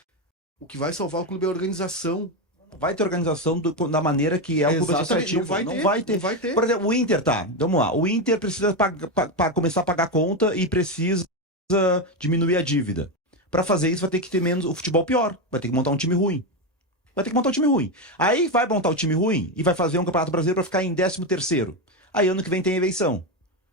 O que vai salvar o clube é a organização. Vai ter organização da maneira que é o clube Exatamente, administrativo. não vai ter. Por exemplo, o Inter, vamos lá. O Inter precisa começar a pagar conta e precisa diminuir a dívida. Para fazer isso vai ter que ter menos o futebol pior. Vai ter que montar um time ruim. Aí vai montar o time ruim e vai fazer um campeonato brasileiro para ficar em 13º. Aí ano que vem tem eleição.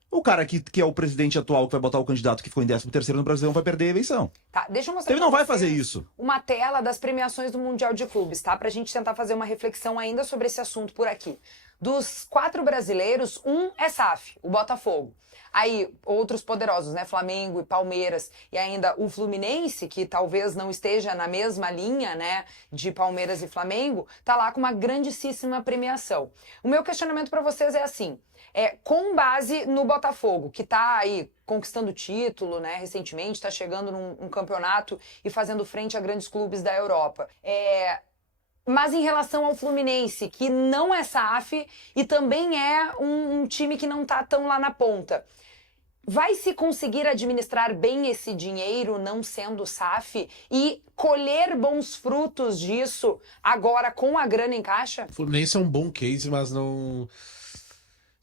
O cara que é o presidente atual, que vai botar o candidato que ficou em 13º no Brasileirão, vai perder a eleição. Tá, deixa eu mostrar. Ele não vai fazer isso. Uma tela das premiações do Mundial de Clubes, tá? Pra gente tentar fazer uma reflexão ainda sobre esse assunto por aqui. Dos 4 brasileiros, um é SAF, o Botafogo. Aí, outros poderosos, né? Flamengo e Palmeiras. E ainda o Fluminense, que talvez não esteja na mesma linha, né? De Palmeiras e Flamengo, tá lá com uma grandíssima premiação. O meu questionamento pra vocês é assim. Com base no Botafogo, que tá aí conquistando título, né? Recentemente, tá chegando num campeonato e fazendo frente a grandes clubes da Europa. Mas em relação ao Fluminense, que não é SAF e também é um time que não tá tão lá na ponta, vai se conseguir administrar bem esse dinheiro não sendo SAF e colher bons frutos disso agora com a grana em caixa? O Fluminense é um bom case, mas não...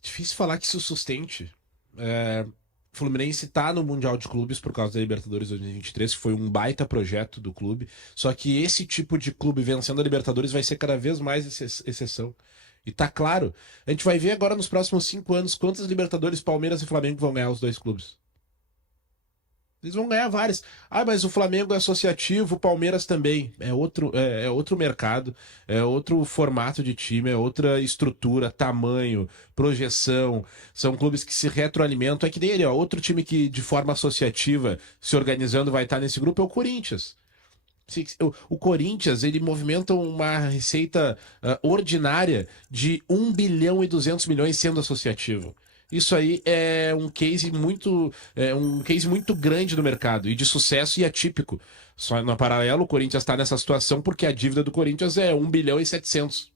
Difícil falar que isso sustente. O Fluminense tá no Mundial de Clubes por causa da Libertadores 2023, que foi um baita projeto do clube. Só que esse tipo de clube vencendo a Libertadores vai ser cada vez mais exceção. E tá claro, a gente vai ver agora nos próximos 5 anos quantas Libertadores Palmeiras e Flamengo vão ganhar os dois clubes. Eles vão ganhar várias. Ah, mas o Flamengo é associativo, o Palmeiras também. É outro mercado, é outro formato de time, é outra estrutura, tamanho, projeção. São clubes que se retroalimentam. É que nem ele, ó, outro time que de forma associativa, se organizando, vai estar nesse grupo é o Corinthians. O Corinthians, ele movimenta uma receita ordinária de 1 bilhão e 200 milhões sendo associativo. Isso aí é um case muito grande no mercado e de sucesso e atípico. Só no paralelo, o Corinthians está nessa situação porque a dívida do Corinthians é 1 bilhão e 700.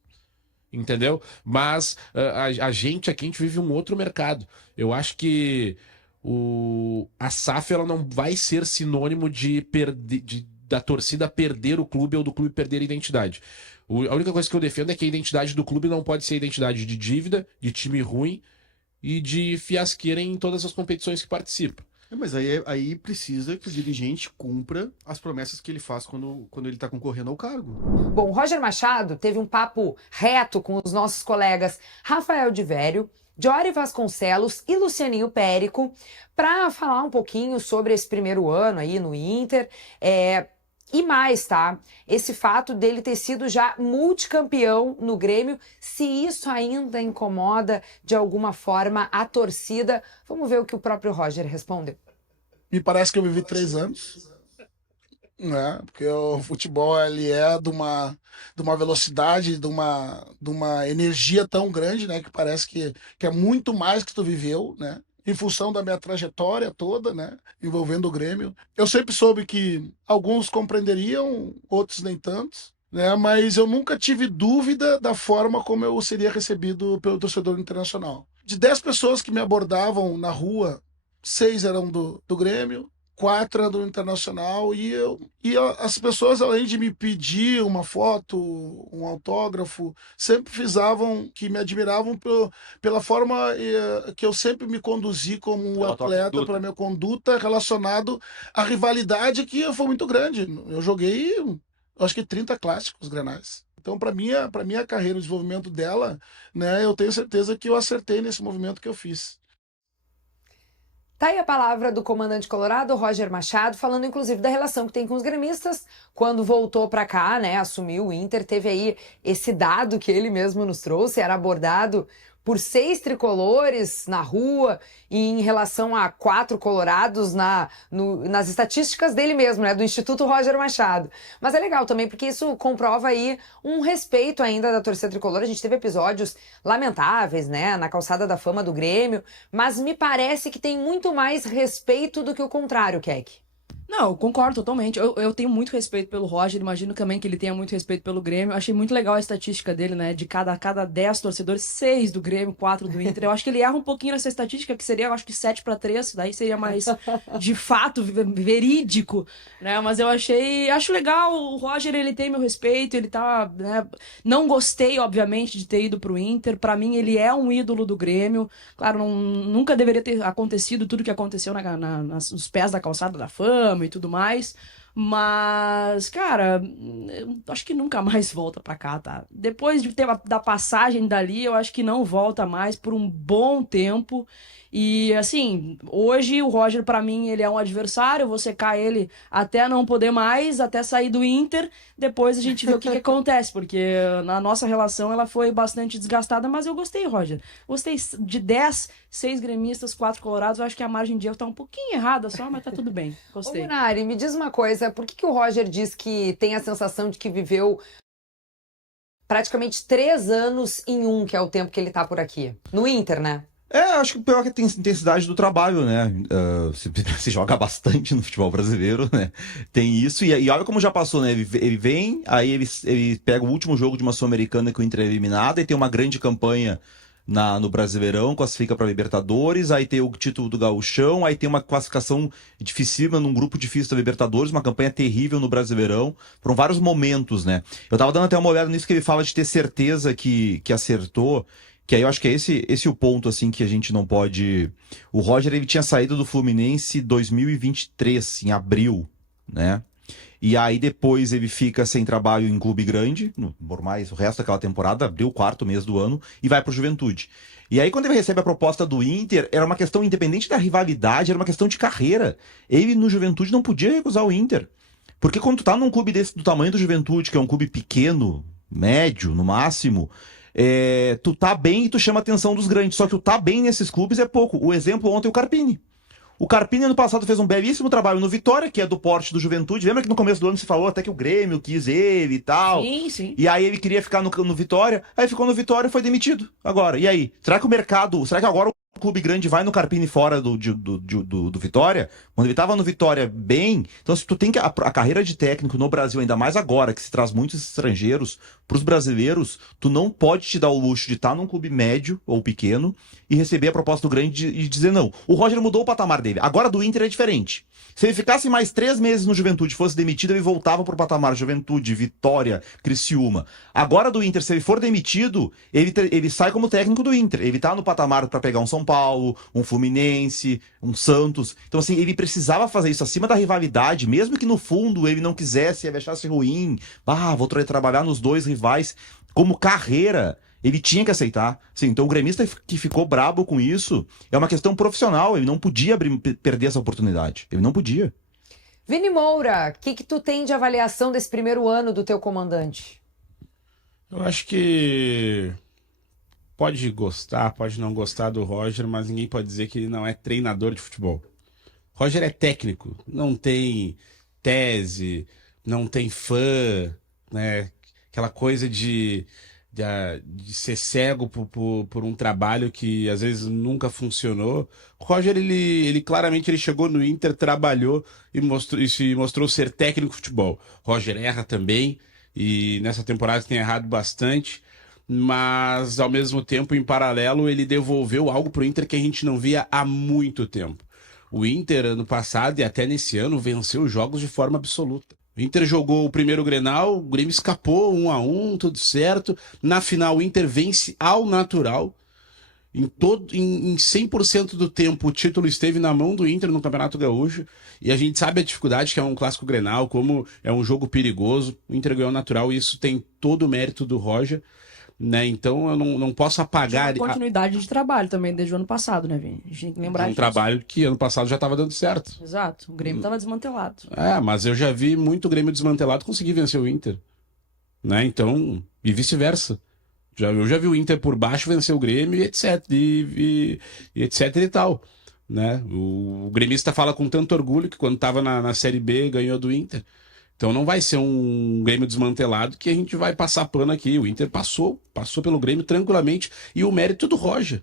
Entendeu? Mas a gente vive um outro mercado. Eu acho que a SAF ela não vai ser sinônimo da torcida perder o clube ou do clube perder a identidade. A única coisa que eu defendo é que a identidade do clube não pode ser a identidade de dívida, de time ruim e de fiasqueira em todas as competições que participa. Mas aí precisa que o dirigente cumpra as promessas que ele faz quando ele está concorrendo ao cargo. Bom, Roger Machado teve um papo reto com os nossos colegas Rafael de Vério, Jory Vasconcelos e Lucianinho Périco para falar um pouquinho sobre esse primeiro ano aí no Inter. E mais, tá? Esse fato dele ter sido já multicampeão no Grêmio, se isso ainda incomoda de alguma forma a torcida. Vamos ver o que o próprio Roger respondeu. Me parece que eu vivi 3 anos, né? Porque o futebol ele é de uma velocidade, de uma energia tão grande, né? Que parece que é muito mais que tu viveu, né? Em função da minha trajetória toda, né, envolvendo o Grêmio. Eu sempre soube que alguns compreenderiam, outros nem tantos, né, mas eu nunca tive dúvida da forma como eu seria recebido pelo torcedor internacional. De 10 pessoas que me abordavam na rua, 6 eram do Grêmio, 4 eram do Internacional, e as pessoas, além de me pedir uma foto, um autógrafo, sempre que me admiravam pela forma que eu sempre me conduzi como atleta, pela minha conduta relacionado à rivalidade que foi muito grande. Eu joguei, acho que 30 clássicos grenais. Então, para minha carreira, o desenvolvimento dela, né, eu tenho certeza que eu acertei nesse movimento que eu fiz. Tá aí a palavra do comandante colorado, Roger Machado, falando inclusive da relação que tem com os gremistas. Quando voltou para cá, né, assumiu o Inter, teve aí esse dado que ele mesmo nos trouxe, era abordado por 6 tricolores na rua e em relação a 4 colorados nas estatísticas dele mesmo, né, do Instituto Roger Machado. Mas é legal também, porque isso comprova aí um respeito ainda da torcida tricolor. A gente teve episódios lamentáveis, né, na calçada da fama do Grêmio, mas me parece que tem muito mais respeito do que o contrário, Keck. Não, eu concordo totalmente. Eu tenho muito respeito pelo Roger, imagino também que ele tenha muito respeito pelo Grêmio. Achei muito legal a estatística dele, né? De cada 10 torcedores, 6 do Grêmio, 4 do Inter. Eu acho que ele erra um pouquinho nessa estatística, que seria, eu acho que 7-3, daí seria mais, de fato, verídico, né? Mas acho legal, o Roger, ele tem meu respeito, ele tá, né? Não gostei, obviamente, de ter ido pro Inter. Pra mim, ele é um ídolo do Grêmio. Claro, nunca deveria ter acontecido tudo que aconteceu nos pés da calçada da fama e tudo mais, mas, cara, eu acho que nunca mais volta pra cá, tá? Depois de ter da passagem dali, eu acho que não volta mais por um bom tempo. E, assim, hoje o Roger, pra mim, ele é um adversário, eu vou secar ele até não poder mais, até sair do Inter, depois a gente vê o que acontece, porque na nossa relação ela foi bastante desgastada, mas eu gostei, Roger. Gostei de 10, 6 gremistas, 4 colorados, eu acho que a margem de erro tá um pouquinho errada só, mas tá tudo bem, gostei. Ô, Munari, me diz uma coisa, por que o Roger diz que tem a sensação de que viveu praticamente 3 anos em um, que é o tempo que ele tá por aqui? No Inter, né? Acho que o pior é que tem intensidade do trabalho, né? Se joga bastante no futebol brasileiro, né? Tem isso, e olha como já passou, né? Ele vem, aí ele pega o último jogo de uma Sul-Americana que o Inter é eliminado, e tem uma grande campanha no Brasileirão, classifica para Libertadores, aí tem o título do Gauchão, aí tem uma classificação dificílima num grupo difícil da Libertadores, uma campanha terrível no Brasileirão. Foram vários momentos, né? Eu tava dando até uma olhada nisso que ele fala de ter certeza que acertou. Que aí eu acho que é esse o ponto, assim, que a gente não pode... O Roger, ele tinha saído do Fluminense em 2023, em abril, né? E aí depois ele fica sem trabalho em clube grande, por mais o resto daquela temporada, abril, 4º mês do ano, e vai pro Juventude. E aí quando ele recebe a proposta do Inter, era uma questão, independente da rivalidade, era uma questão de carreira. Ele no Juventude não podia recusar o Inter. Porque quando tu tá num clube desse do tamanho do Juventude, que é um clube pequeno, médio, no máximo... tu tá bem e tu chama a atenção dos grandes. Só que o tá bem nesses clubes é pouco. O exemplo ontem é o Carpini. O Carpini ano passado fez um belíssimo trabalho no Vitória, que é do porte do Juventude. Lembra que no começo do ano se falou até que o Grêmio quis ele e tal? Sim, sim. E aí ele queria ficar no Vitória. Aí ficou no Vitória e foi demitido. Agora, e aí? Será que o mercado... Será que agora o clube grande vai no Carpini fora do Vitória? Quando ele tava no Vitória bem... Então, se tu tem que... A carreira de técnico no Brasil, ainda mais agora, que se traz muitos estrangeiros pros brasileiros, tu não pode te dar o luxo de estar num clube médio ou pequeno e receber a proposta do grande e dizer não. O Roger mudou o patamar dele. Agora do Inter é diferente. Se ele ficasse mais 3 meses no Juventude e fosse demitido, ele voltava pro patamar Juventude, Vitória, Criciúma. Agora do Inter, se ele for demitido, ele sai como técnico do Inter. Ele tá no patamar para pegar um São Paulo, um Fluminense, um Santos. Então, assim, ele precisava fazer isso acima da rivalidade, mesmo que no fundo ele não quisesse, ele achasse ruim. Vou trabalhar nos 2 rivais. Como carreira, ele tinha que aceitar. Sim, então o gremista que ficou brabo com isso é uma questão profissional. Ele não podia perder essa oportunidade. Ele não podia. Vini Moura, o que tu tem de avaliação desse primeiro ano do teu comandante? Eu acho que pode gostar, pode não gostar do Roger, mas ninguém pode dizer que ele não é treinador de futebol. Roger é técnico, não tem tese, não tem fã, né? Aquela coisa de ser cego por um trabalho que às vezes nunca funcionou. O Roger, ele claramente ele chegou no Inter, trabalhou e se mostrou ser técnico de futebol. Roger erra também, e nessa temporada tem errado bastante, mas ao mesmo tempo, em paralelo, ele devolveu algo pro Inter que a gente não via há muito tempo. O Inter, ano passado e até nesse ano, venceu os jogos de forma absoluta. O Inter jogou o primeiro Grenal, o Grêmio escapou 1-1, tudo certo. Na final, o Inter vence ao natural. Em 100% do tempo, o título esteve na mão do Inter no Campeonato Gaúcho. E a gente sabe a dificuldade que é um clássico Grenal, como é um jogo perigoso. O Inter ganhou natural e isso tem todo o mérito do Roger, né? Então eu não posso apagar... Tinha uma continuidade de trabalho também desde o ano passado, né, Vini? A gente tem que lembrar disso. Um trabalho que ano passado já estava dando certo. Exato, o Grêmio estava desmantelado. Mas eu já vi muito Grêmio desmantelado conseguir vencer o Inter, né? Então, e vice-versa. Eu já vi o Inter por baixo vencer o Grêmio e etc. E etc e tal. Né? O gremista fala com tanto orgulho que quando estava na Série B ganhou do Inter. Então não vai ser um Grêmio desmantelado que a gente vai passar pano aqui. O Inter passou pelo Grêmio tranquilamente e o mérito é do Roger.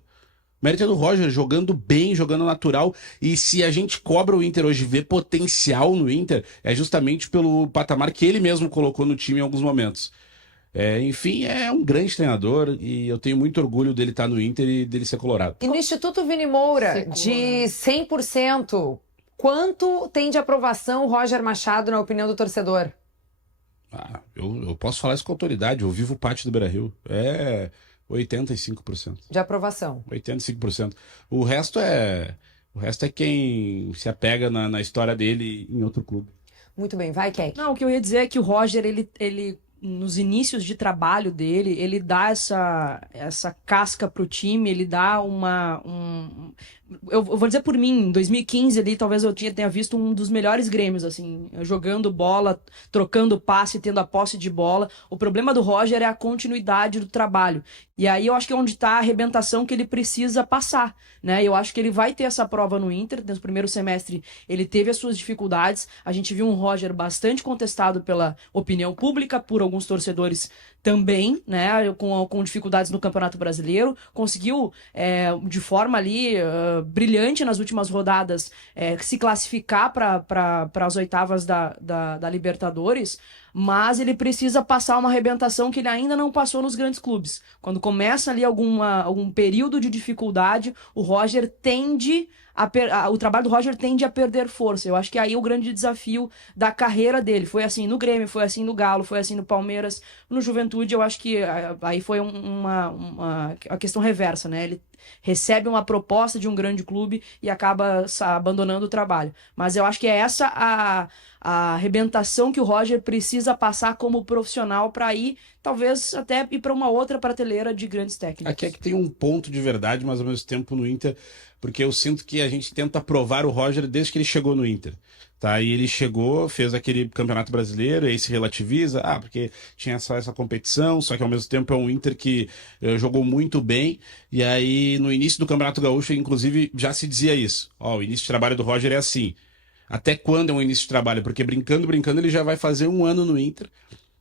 O mérito é do Roger, jogando bem, jogando natural. E se a gente cobra o Inter hoje, vê potencial no Inter, é justamente pelo patamar que ele mesmo colocou no time em alguns momentos. Enfim, é um grande treinador e eu tenho muito orgulho dele estar no Inter e dele ser colorado. E no Instituto Vini Moura, de 100%, quanto tem de aprovação o Roger Machado na opinião do torcedor? Eu posso falar isso com autoridade, eu vivo o pátio do Beira-Rio. 85%. De aprovação. 85%. O resto é quem se apega na história dele em outro clube. Muito bem, vai, Keck. Não, o que eu ia dizer é que o Roger, ele nos inícios de trabalho dele, ele dá essa casca pro time, ele dá eu vou dizer por mim, em 2015 ali, talvez eu tenha visto um dos melhores Grêmios, assim, jogando bola, trocando passe, tendo a posse de bola. O problema do Roger é a continuidade do trabalho. E aí eu acho que é onde está a arrebentação que ele precisa passar, né? Eu acho que ele vai ter essa prova no Inter. No primeiro semestre ele teve as suas dificuldades. A gente viu um Roger bastante contestado pela opinião pública, por alguns torcedores também, né? Com dificuldades no Campeonato Brasileiro. Conseguiu, de forma ali brilhante nas últimas rodadas, se classificar para as oitavas da Libertadores. Mas ele precisa passar uma arrebentação que ele ainda não passou nos grandes clubes. Quando começa ali algum período de dificuldade, o trabalho do Roger tende a perder força. Eu acho que aí é o grande desafio da carreira dele. Foi assim no Grêmio, foi assim no Galo, foi assim no Palmeiras. No Juventude, eu acho que aí foi a questão reversa, né? Ele recebe uma proposta de um grande clube e acaba abandonando o trabalho. Mas eu acho que é essa a arrebentação que o Roger precisa passar como profissional para ir, talvez até ir para uma outra prateleira de grandes técnicos. Aqui é que tem um ponto de verdade, mas ao mesmo tempo no Inter, porque eu sinto que a gente tenta provar o Roger desde que ele chegou no Inter. Tá? E ele chegou, fez aquele Campeonato Brasileiro, e aí se relativiza, porque tinha só essa competição, só que ao mesmo tempo é um Inter que jogou muito bem, e aí no início do Campeonato Gaúcho, inclusive, já se dizia isso. O início de trabalho do Roger é assim. Até quando é um início de trabalho? Porque brincando, ele já vai fazer um ano no Inter.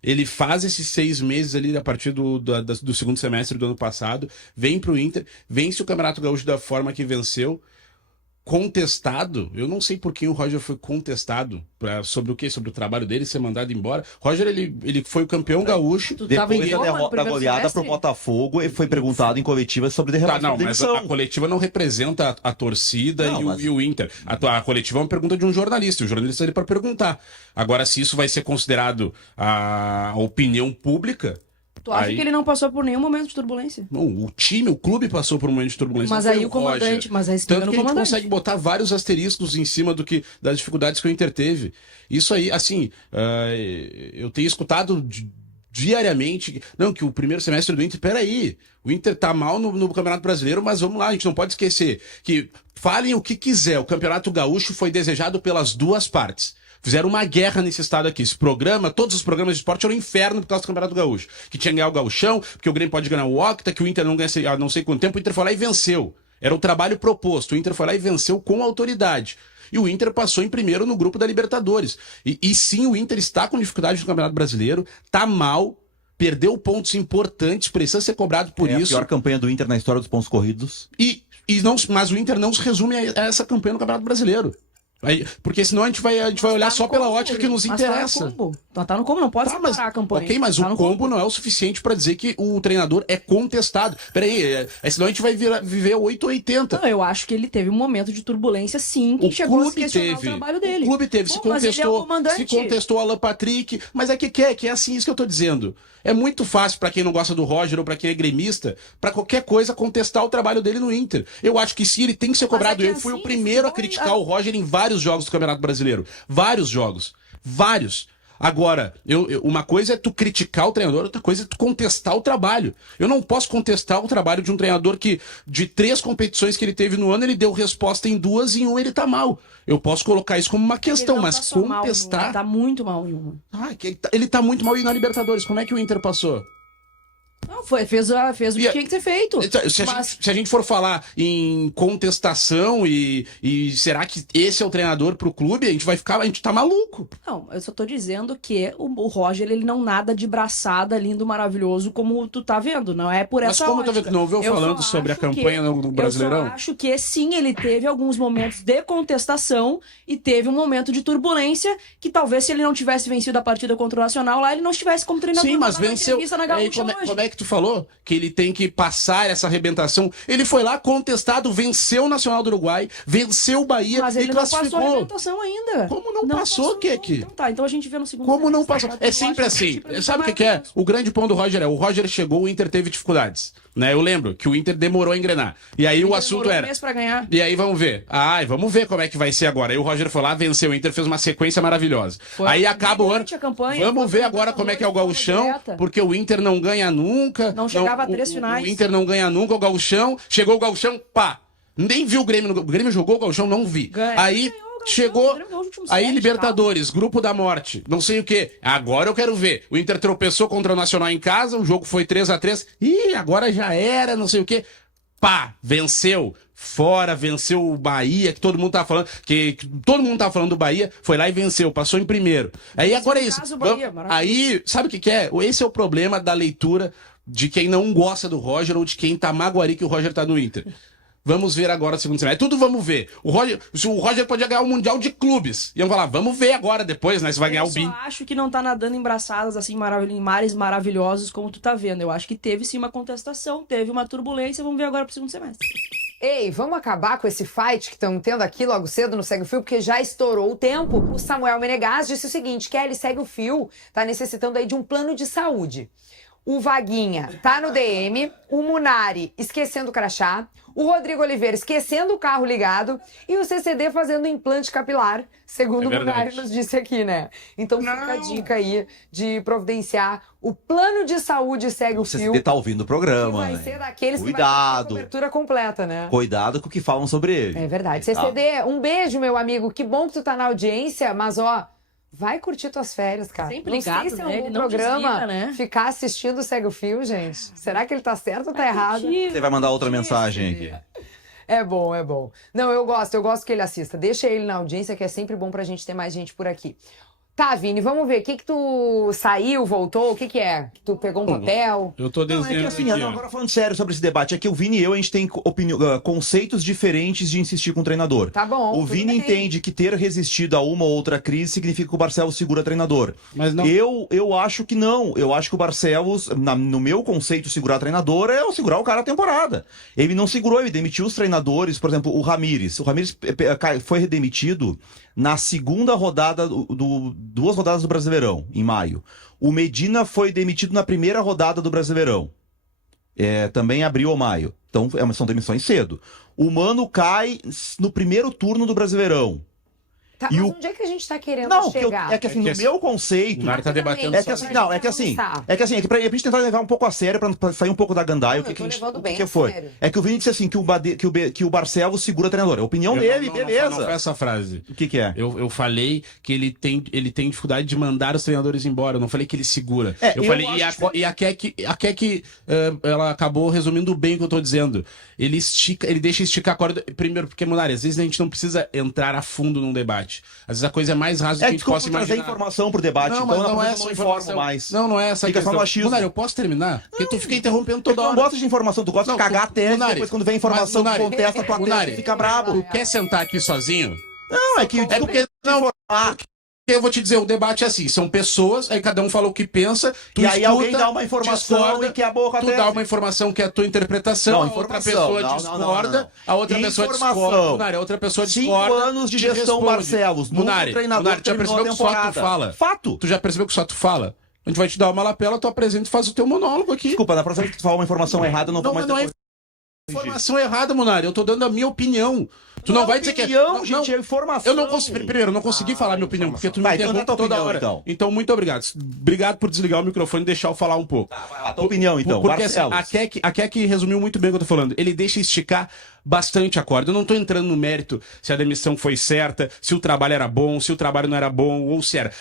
Ele faz esses 6 meses ali a partir do segundo semestre do ano passado, vem pro Inter, vence o Campeonato Gaúcho da forma que venceu, contestado. Eu não sei por que o Roger foi contestado sobre o quê? Sobre o trabalho dele ser mandado embora. Roger, ele foi o campeão gaúcho. Depois da derrota da goleada pro Botafogo, ele foi perguntado em coletiva sobre não, mas a coletiva não representa a torcida e o Inter. A coletiva é uma pergunta de um jornalista. O jornalista está ali para perguntar. Agora, se isso vai ser considerado a opinião pública... Tu acha que ele não passou por nenhum momento de turbulência? Não, o clube passou por um momento de turbulência. Mas aí o comandante, Tanto que a gente consegue botar vários asteriscos em cima das dificuldades que o Inter teve. Isso aí, assim, eu tenho escutado diariamente, que o primeiro semestre do Inter, peraí, o Inter tá mal no Campeonato Brasileiro, mas vamos lá, a gente não pode esquecer que falem o que quiser, o Campeonato Gaúcho foi desejado pelas duas partes. Fizeram uma guerra nesse estado aqui. Todos os programas de esporte eram um inferno por causa do Campeonato Gaúcho. Que tinha que ganhar o Gauchão, porque o Grêmio pode ganhar o Octa, que o Inter não ganha há não sei quanto tempo. O Inter foi lá e venceu. Era o trabalho proposto. O Inter foi lá e venceu com autoridade. E o Inter passou em primeiro no grupo da Libertadores. E sim, o Inter está com dificuldade no Campeonato Brasileiro, tá mal, perdeu pontos importantes, precisa ser cobrado por isso. A pior campanha do Inter na história dos pontos corridos. Mas o Inter não se resume a essa campanha no Campeonato Brasileiro. Porque senão a gente vai olhar só pela ótica que nos interessa. Tá no combo, não pode separar a campanha. Ok, mas o combo não é o suficiente pra dizer que o treinador é contestado. Peraí, senão a gente vai viver 880. Não, eu acho que ele teve um momento de turbulência, sim, que chegou a se questionar o trabalho dele. O clube teve, se contestou Alan Patrick, mas que é assim, isso que eu tô dizendo. É muito fácil pra quem não gosta do Roger ou pra quem é gremista, pra qualquer coisa contestar o trabalho dele no Inter. Eu acho que sim, ele tem que ser cobrado. Eu fui o primeiro a criticar o Roger em vários jogos do Campeonato Brasileiro. Vários jogos. Vários. Agora, uma coisa é tu criticar o treinador, outra coisa é tu contestar o trabalho. Eu não posso contestar o trabalho de um treinador que, de 3 competições que ele teve no ano, ele deu resposta em 2 e em 1 ele tá mal. Eu posso colocar isso como uma questão, mas contestar... Ele tá muito mal em uma. Ele tá muito mal e na Libertadores. Como é que o Inter passou? Não, fez o que tinha que ser feito. Se a gente for falar em contestação e será que esse é o treinador pro clube, a gente tá maluco. Não, eu só tô dizendo que o Roger, ele não nada de braçada, lindo, maravilhoso, como tu tá vendo. Não é por Mas essa como ótica. tu não ouviu falando sobre a campanha no Brasileirão? Eu só acho que sim, ele teve alguns momentos de contestação e teve um momento de turbulência que talvez se ele não tivesse vencido a partida contra o Nacional lá, ele não estivesse como treinador. Sim, mas venceu. Na Gaúcha Como é que tu falou que ele tem que passar essa arrebentação? Ele foi lá contestado, venceu o Nacional do Uruguai, venceu o Bahia mas e ele classificou. não passou a arrebentação ainda. Como não passou, Keke? Então tá, então a gente vê no segundo Como não semestre. passou? É sempre assim. Sabe o que é? O grande ponto do Roger o Roger chegou, o Inter teve dificuldades. Né? Eu lembro que o Inter demorou a engrenar. E aí o assunto era. Pra ganhar. E aí vamos ver. Vamos ver como é que vai ser agora. Aí o Roger foi lá, venceu o Inter, fez uma sequência maravilhosa. Aí acaba o ano. Vamos ver agora como é que é o Gauchão, porque o Inter não ganha nunca. Não chegava a 3 finais. O Inter não ganha nunca o Gauchão. Chegou o Gauchão, pá. Nem vi o Grêmio. O Grêmio jogou o Gauchão, não vi. Aí chegou. Aí Libertadores, grupo da morte, não sei o que. Agora eu quero ver. O Inter tropeçou contra o Nacional em casa, o jogo foi 3-3. Ih, agora já era, não sei o que. Pá, venceu. Fora, venceu o Bahia, que todo mundo tá falando, que todo mundo tá falando do Bahia, foi lá e venceu, passou em primeiro. Aí agora é isso. Aí, sabe o que é? Esse é o problema da leitura de quem não gosta do Roger ou de quem tá magoari que o Roger tá no Inter. Vamos ver agora o segundo semestre. Tudo vamos ver. O Roger podia ganhar o Mundial de Clubes. Iam falar, vamos ver agora depois, né? Se vai ganhar o BIM. Eu acho que não tá nadando em braçadas assim, em mares maravilhosos como tu tá vendo. Eu acho que teve sim uma contestação, teve uma turbulência. Vamos ver agora pro segundo semestre. Ei, vamos acabar com esse fight que estão tendo aqui logo cedo no Segue o Fio, porque já estourou o tempo. O Samuel Menegas disse o seguinte, Kelly, segue o fio, tá necessitando aí de um plano de saúde. O Vaguinha tá no DM, o Munari esquecendo o crachá, o Rodrigo Oliveira esquecendo o carro ligado e o CCD fazendo implante capilar, segundo o Munari nos disse aqui, né? Então fica a dica aí de providenciar o plano de saúde Segue o Fio. O CCD tá ouvindo o programa. Que vai ser daqueles que vai ter a cobertura completa, né? Cuidado com o que falam sobre ele. É verdade. CCD, um beijo, meu amigo. Que bom que tu tá na audiência, mas ó, vai curtir tuas férias, cara. Sempre não ligado, sei se é um né? bom Ele não programa desliga, né? ficar assistindo Segue o Fio, gente. Será que ele tá certo ou tá errado? Você vai mandar outra mensagem aqui. É bom, é bom. Não, eu gosto que ele assista. Deixa ele na audiência, que é sempre bom pra gente ter mais gente por aqui. Tá, Vini, vamos ver. O que tu saiu, voltou? O que é? Tu pegou um papel? Eu tô Não, desenhando é que assim, aqui, agora falando sério sobre esse debate, é que o Vini e eu, a gente tem conceitos diferentes de insistir com o treinador. Tá bom. O Vini entende que ter resistido a uma ou outra crise significa que o Barcelos segura treinador. Mas não. Eu acho que não. Eu acho que o Barcelos, no meu conceito, segurar treinador é segurar o cara a temporada. Ele não segurou, ele demitiu os treinadores, por exemplo, o Ramires. O Ramires foi demitido na segunda rodada, duas rodadas do Brasileirão, em maio. O Medina foi demitido na primeira rodada do Brasileirão. Também abril ou maio. Então, são demissões cedo. O Mano cai no primeiro turno do Brasileirão. Tá, E mas o- onde é que a gente tá querendo Não, chegar? é que assim, no meu conceito... O Mário tá debatendo É que assim, não, é que assim, pra gente tentar levar um pouco a sério, pra sair um pouco da gandaia, Não, eu tô levando o bem que a foi? sério. É que o Vini disse assim, que o Barcelos segura treinador. É a opinião dele, beleza. Não foi essa frase. O que é? Eu falei que ele tem dificuldade de mandar os treinadores embora. Eu não falei que ele segura. Eu eu falei, acho a Kek, ela acabou resumindo bem o que eu tô dizendo. Ele deixa esticar a corda. Primeiro, porque, Munari, às vezes a gente não precisa entrar a fundo num debate. Às vezes a coisa é mais rasa do que a gente Desculpa possa trazer imaginar. informação pro debate, Não, então mas eu não é não essa informo informação. mais. Não é essa Fica só questão. no achismo. Munari, eu posso terminar? Porque tu fica interrompendo Tu toda não hora. gosta de informação, tu gosta de cagar a tese, Munari, depois quando vem informação, mas, tu Munari, contesta a tua Munari, tese e fica brabo. Tu quer sentar aqui sozinho? Não, é que... É porque... Não, eu vou te dizer, o debate é assim, são pessoas, aí cada um fala o que pensa, tu E aí escuta, alguém dá uma informação discorda, e que a boca tu tese. dá uma informação que é a tua interpretação, Não, a outra informação. pessoa Não, discorda, não. a outra pessoa Informação. discorda, Munari, a outra pessoa 5 discorda. anos de te gestão responde. Barcelos, nunca Munari, o treinador Munari, já terminou percebeu a que só tu temporada. fala? Fato. Tu já percebeu que só tu fala? A gente vai te dar uma lapela, tu apresenta e faz o teu monólogo aqui. Desculpa, na próxima vez que tu falar uma informação errada, eu não vou mais mas não é depois. informação errada, Munari, eu tô dando a minha opinião. Tu não vai dizer que é. Opinião, gente, é informação. Eu não consegui. Primeiro, eu não consegui falar minha opinião, porque tu me Tá, então interrompe dá tua toda opinião, hora. então. Muito obrigado. Obrigado por desligar o microfone e deixar eu falar um pouco. A tua opinião, então. Porque assim, Barcelos. a Keck resumiu muito bem o que eu tô falando. Ele deixa esticar bastante a corda. Eu não tô entrando no mérito se a demissão foi certa, se o trabalho era bom, se o trabalho não era bom, ou se era.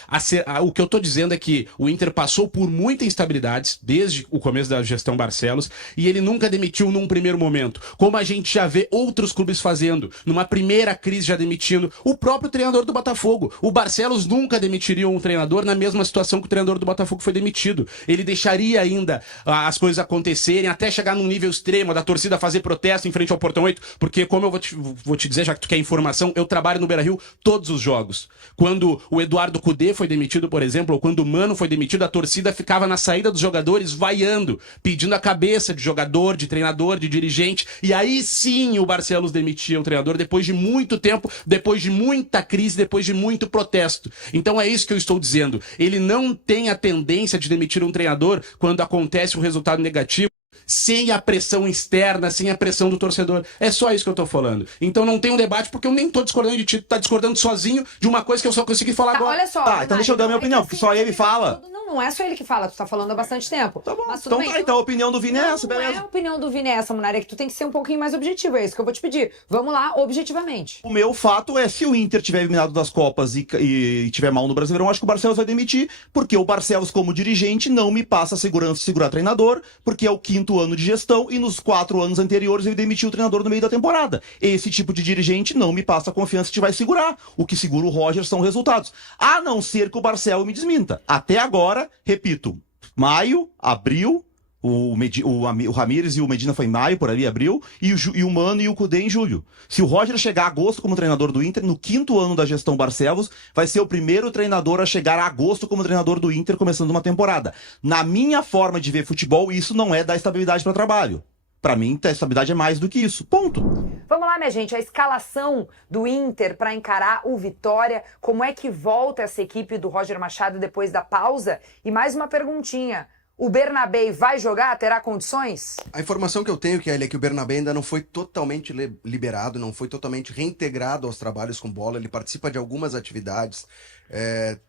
O que eu tô dizendo é que o Inter passou por muita instabilidade desde o começo da gestão Barcelos e ele nunca demitiu num primeiro momento. Como a gente já vê outros clubes fazendo. Numa primeira crise já demitindo. O próprio treinador do Botafogo. O Barcelos nunca demitiria um treinador na mesma situação que o treinador do Botafogo foi demitido. Ele deixaria ainda as coisas acontecerem até chegar num nível extremo da torcida fazer protesto em frente ao Portão 8, porque como eu vou te dizer, já que tu quer informação, eu trabalho no Beira-Rio todos os jogos. Quando o Eduardo Cudê foi demitido, por exemplo, ou quando o Mano foi demitido, a torcida ficava na saída dos jogadores vaiando, pedindo a cabeça de jogador, de treinador, de dirigente, e aí sim o Barcelos demitia o treinador depois de muito tempo, depois de muita crise, depois de muito protesto. Então é isso que eu estou dizendo. Ele não tem a tendência de demitir um treinador quando acontece um resultado negativo, sem a pressão externa, sem a pressão do torcedor. É só isso que eu tô falando. Então não tem um debate, porque eu nem tô discordando de ti, tu tá discordando sozinho de uma coisa que eu só consegui falar agora. Olha só. Tá, então deixa eu dar minha opinião, porque só ele fala. Não é só ele que fala, tu tá falando há bastante tempo. Tá bom, Mas tudo então bem, tá, então a opinião do Vini é essa, não é beleza. a opinião do Vini essa, Munari, é que tu tem que ser um pouquinho mais objetivo, é isso que eu vou te pedir. Vamos lá, objetivamente. O meu fato é, se o Inter tiver eliminado das Copas e tiver mal no Brasileirão, acho que o Barcelos vai demitir, porque o Barcelos, como dirigente, não me passa a segurança de segurar treinador, porque é o 5º ano de gestão e nos 4 anos anteriores ele demitiu o treinador no meio da temporada. Esse tipo de dirigente não me passa a confiança de que vai segurar. O que segura o Roger são resultados. A não ser que o Barcelos me desminta. Até agora, repito, maio, abril, o Ramires e o Medina foi em maio, por ali, abril, e o Mano e o Cudê em julho. Se o Roger chegar a agosto como treinador do Inter, no 5º ano da gestão Barcelos, vai ser o primeiro treinador a chegar a agosto como treinador do Inter, começando uma temporada. Na minha forma de ver futebol, isso não é dar estabilidade para trabalho. Pra mim, a estabilidade é mais do que isso. Ponto. Vamos lá, minha gente, a escalação do Inter para encarar o Vitória, como é que volta essa equipe do Roger Machado depois da pausa? E mais uma perguntinha, o Bernabé vai jogar? Terá condições? A informação que eu tenho, Kelly, é que o Bernabé ainda não foi totalmente liberado, não foi totalmente reintegrado aos trabalhos com bola, ele participa de algumas atividades,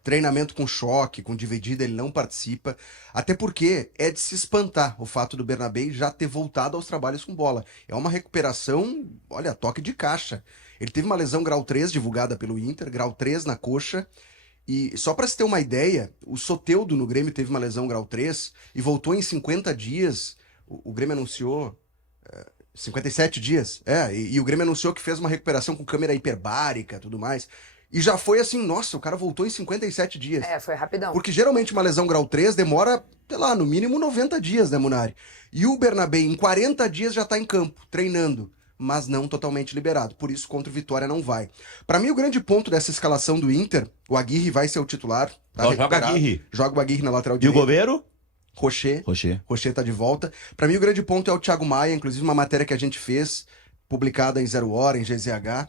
treinamento com choque, com dividida, ele não participa, até porque é de se espantar o fato do Bernabé já ter voltado aos trabalhos com bola. É uma recuperação, olha, toque de caixa. Ele teve uma lesão grau 3 divulgada pelo Inter, grau 3 na coxa, e só para se ter uma ideia, o Soteldo no Grêmio teve uma lesão grau 3 e voltou em 50 dias, o Grêmio anunciou 57 dias, e o Grêmio anunciou que fez uma recuperação com câmera hiperbárica e tudo mais. E já foi assim, nossa, o cara voltou em 57 dias. Foi rapidão. Porque geralmente uma lesão grau 3 demora, sei lá, no mínimo 90 dias, né, Munari? E o Bernabé em 40 dias já tá em campo, treinando, mas não totalmente liberado. Por isso, contra o Vitória não vai. Pra mim, o grande ponto dessa escalação do Inter, o Aguirre vai ser o titular. Tá Joga Aguirre. Joga o Aguirre na lateral E o direita. goleiro? Rocher. Rocher Tá de volta. Pra mim, o grande ponto é o Thiago Maia, inclusive uma matéria que a gente fez, publicada em 0 Hora, em GZH.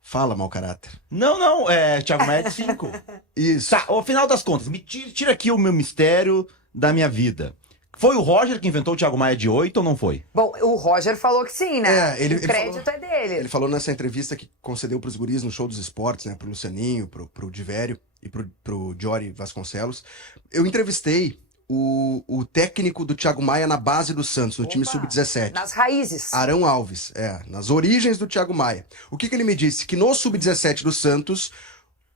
Fala, mau caráter. Não, Thiago Maia é de 5. Isso. Tá, ao final das contas, me tira aqui o meu mistério da minha vida. Foi o Roger que inventou o Thiago Maia de 8 ou não foi? Bom, o Roger falou que sim, né? O crédito falou, é dele. Ele falou nessa entrevista que concedeu pros guris no Show dos Esportes, né? Pro Lucianinho, pro Divério e pro Jory Vasconcelos. Eu entrevistei o técnico do Thiago Maia na base do Santos, no time Sub-17. Nas raízes. Arão Alves, nas origens do Thiago Maia. O que ele me disse? Que no Sub-17 do Santos,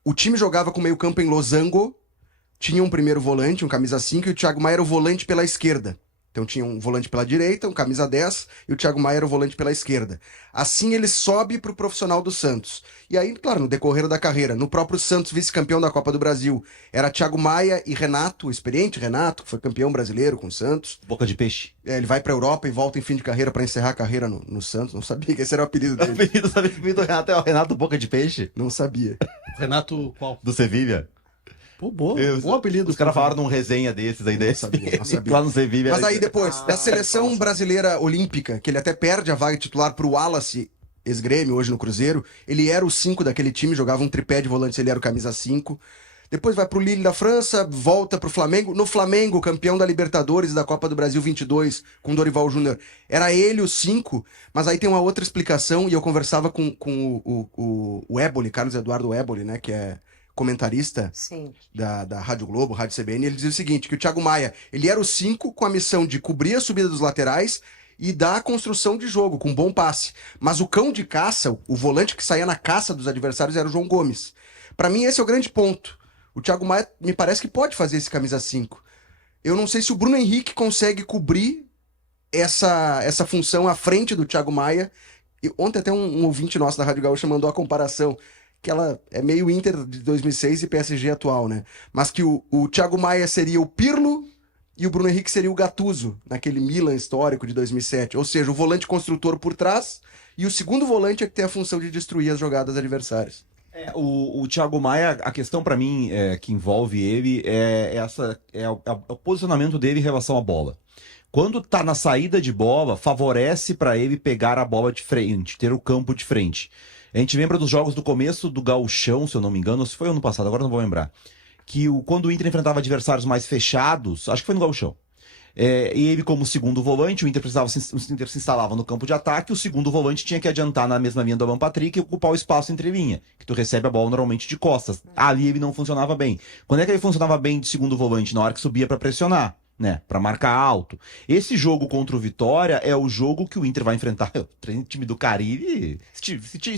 o time jogava com meio campo em losango, tinha um primeiro volante, um camisa 5, e o Thiago Maia era o volante pela esquerda. Então tinha um volante pela direita, um camisa 10, e o Thiago Maia era o volante pela esquerda. Assim ele sobe pro profissional do Santos. E aí, claro, no decorrer da carreira, no próprio Santos, vice-campeão da Copa do Brasil, era Thiago Maia e Renato, o experiente Renato, que foi campeão brasileiro com o Santos. Boca de peixe. Ele vai pra Europa e volta em fim de carreira pra encerrar a carreira no Santos. Não sabia que esse era o apelido dele. O apelido do Renato é o Renato Boca de Peixe? Não sabia. Renato qual? Do Sevilha. Pô, boa. Bom apelido. Os caras falaram num resenha desses aí desse. Não sabia. Lá no Sevilha. Mas aí depois, da seleção brasileira olímpica, que ele até perde a vaga titular pro Wallace, ex-Grêmio, hoje no Cruzeiro, ele era o 5 daquele time, jogava um tripé de volantes, ele era o camisa 5. depois vai pro Lille da França, volta pro Flamengo. No Flamengo, campeão da Libertadores e da Copa do Brasil 22, com Dorival Júnior, era ele o 5, mas aí tem uma outra explicação, e eu conversava com o Éboli, Carlos Eduardo Éboli, né, que é comentarista Sim. da Rádio Globo, Rádio CBN, ele dizia o seguinte, que o Thiago Maia, ele era o 5 com a missão de cobrir a subida dos laterais e dar a construção de jogo, com bom passe. Mas o cão de caça, o volante que saía na caça dos adversários era o João Gomes. Pra mim, esse é o grande ponto. O Thiago Maia me parece que pode fazer esse camisa 5. Eu não sei se o Bruno Henrique consegue cobrir essa função à frente do Thiago Maia. E ontem até um ouvinte nosso da Rádio Gaúcha mandou a comparação, que ela é meio Inter de 2006 e PSG atual, né? Mas que o Thiago Maia seria o Pirlo e o Bruno Henrique seria o Gattuso, naquele Milan histórico de 2007. Ou seja, o volante construtor por trás e o segundo volante é que tem a função de destruir as jogadas adversárias. O Thiago Maia, a questão pra mim que envolve ele é o posicionamento dele em relação à bola. Quando tá na saída de bola, favorece pra ele pegar a bola de frente, ter o campo de frente. A gente lembra dos jogos do começo do Gauchão, se eu não me engano, ou se foi ano passado, agora não vou lembrar. Que quando o Inter enfrentava adversários mais fechados, acho que foi no Gauchão, e ele como segundo volante, o Inter se instalava no campo de ataque, o segundo volante tinha que adiantar na mesma linha do Alan Patrick e ocupar o espaço entre linha, que tu recebe a bola normalmente de costas. Ali ele não funcionava bem. Quando é que ele funcionava bem de segundo volante? Na hora que subia pra pressionar, né, pra marcar alto. Esse jogo contra o Vitória é o jogo que o Inter vai enfrentar o time do Caribe,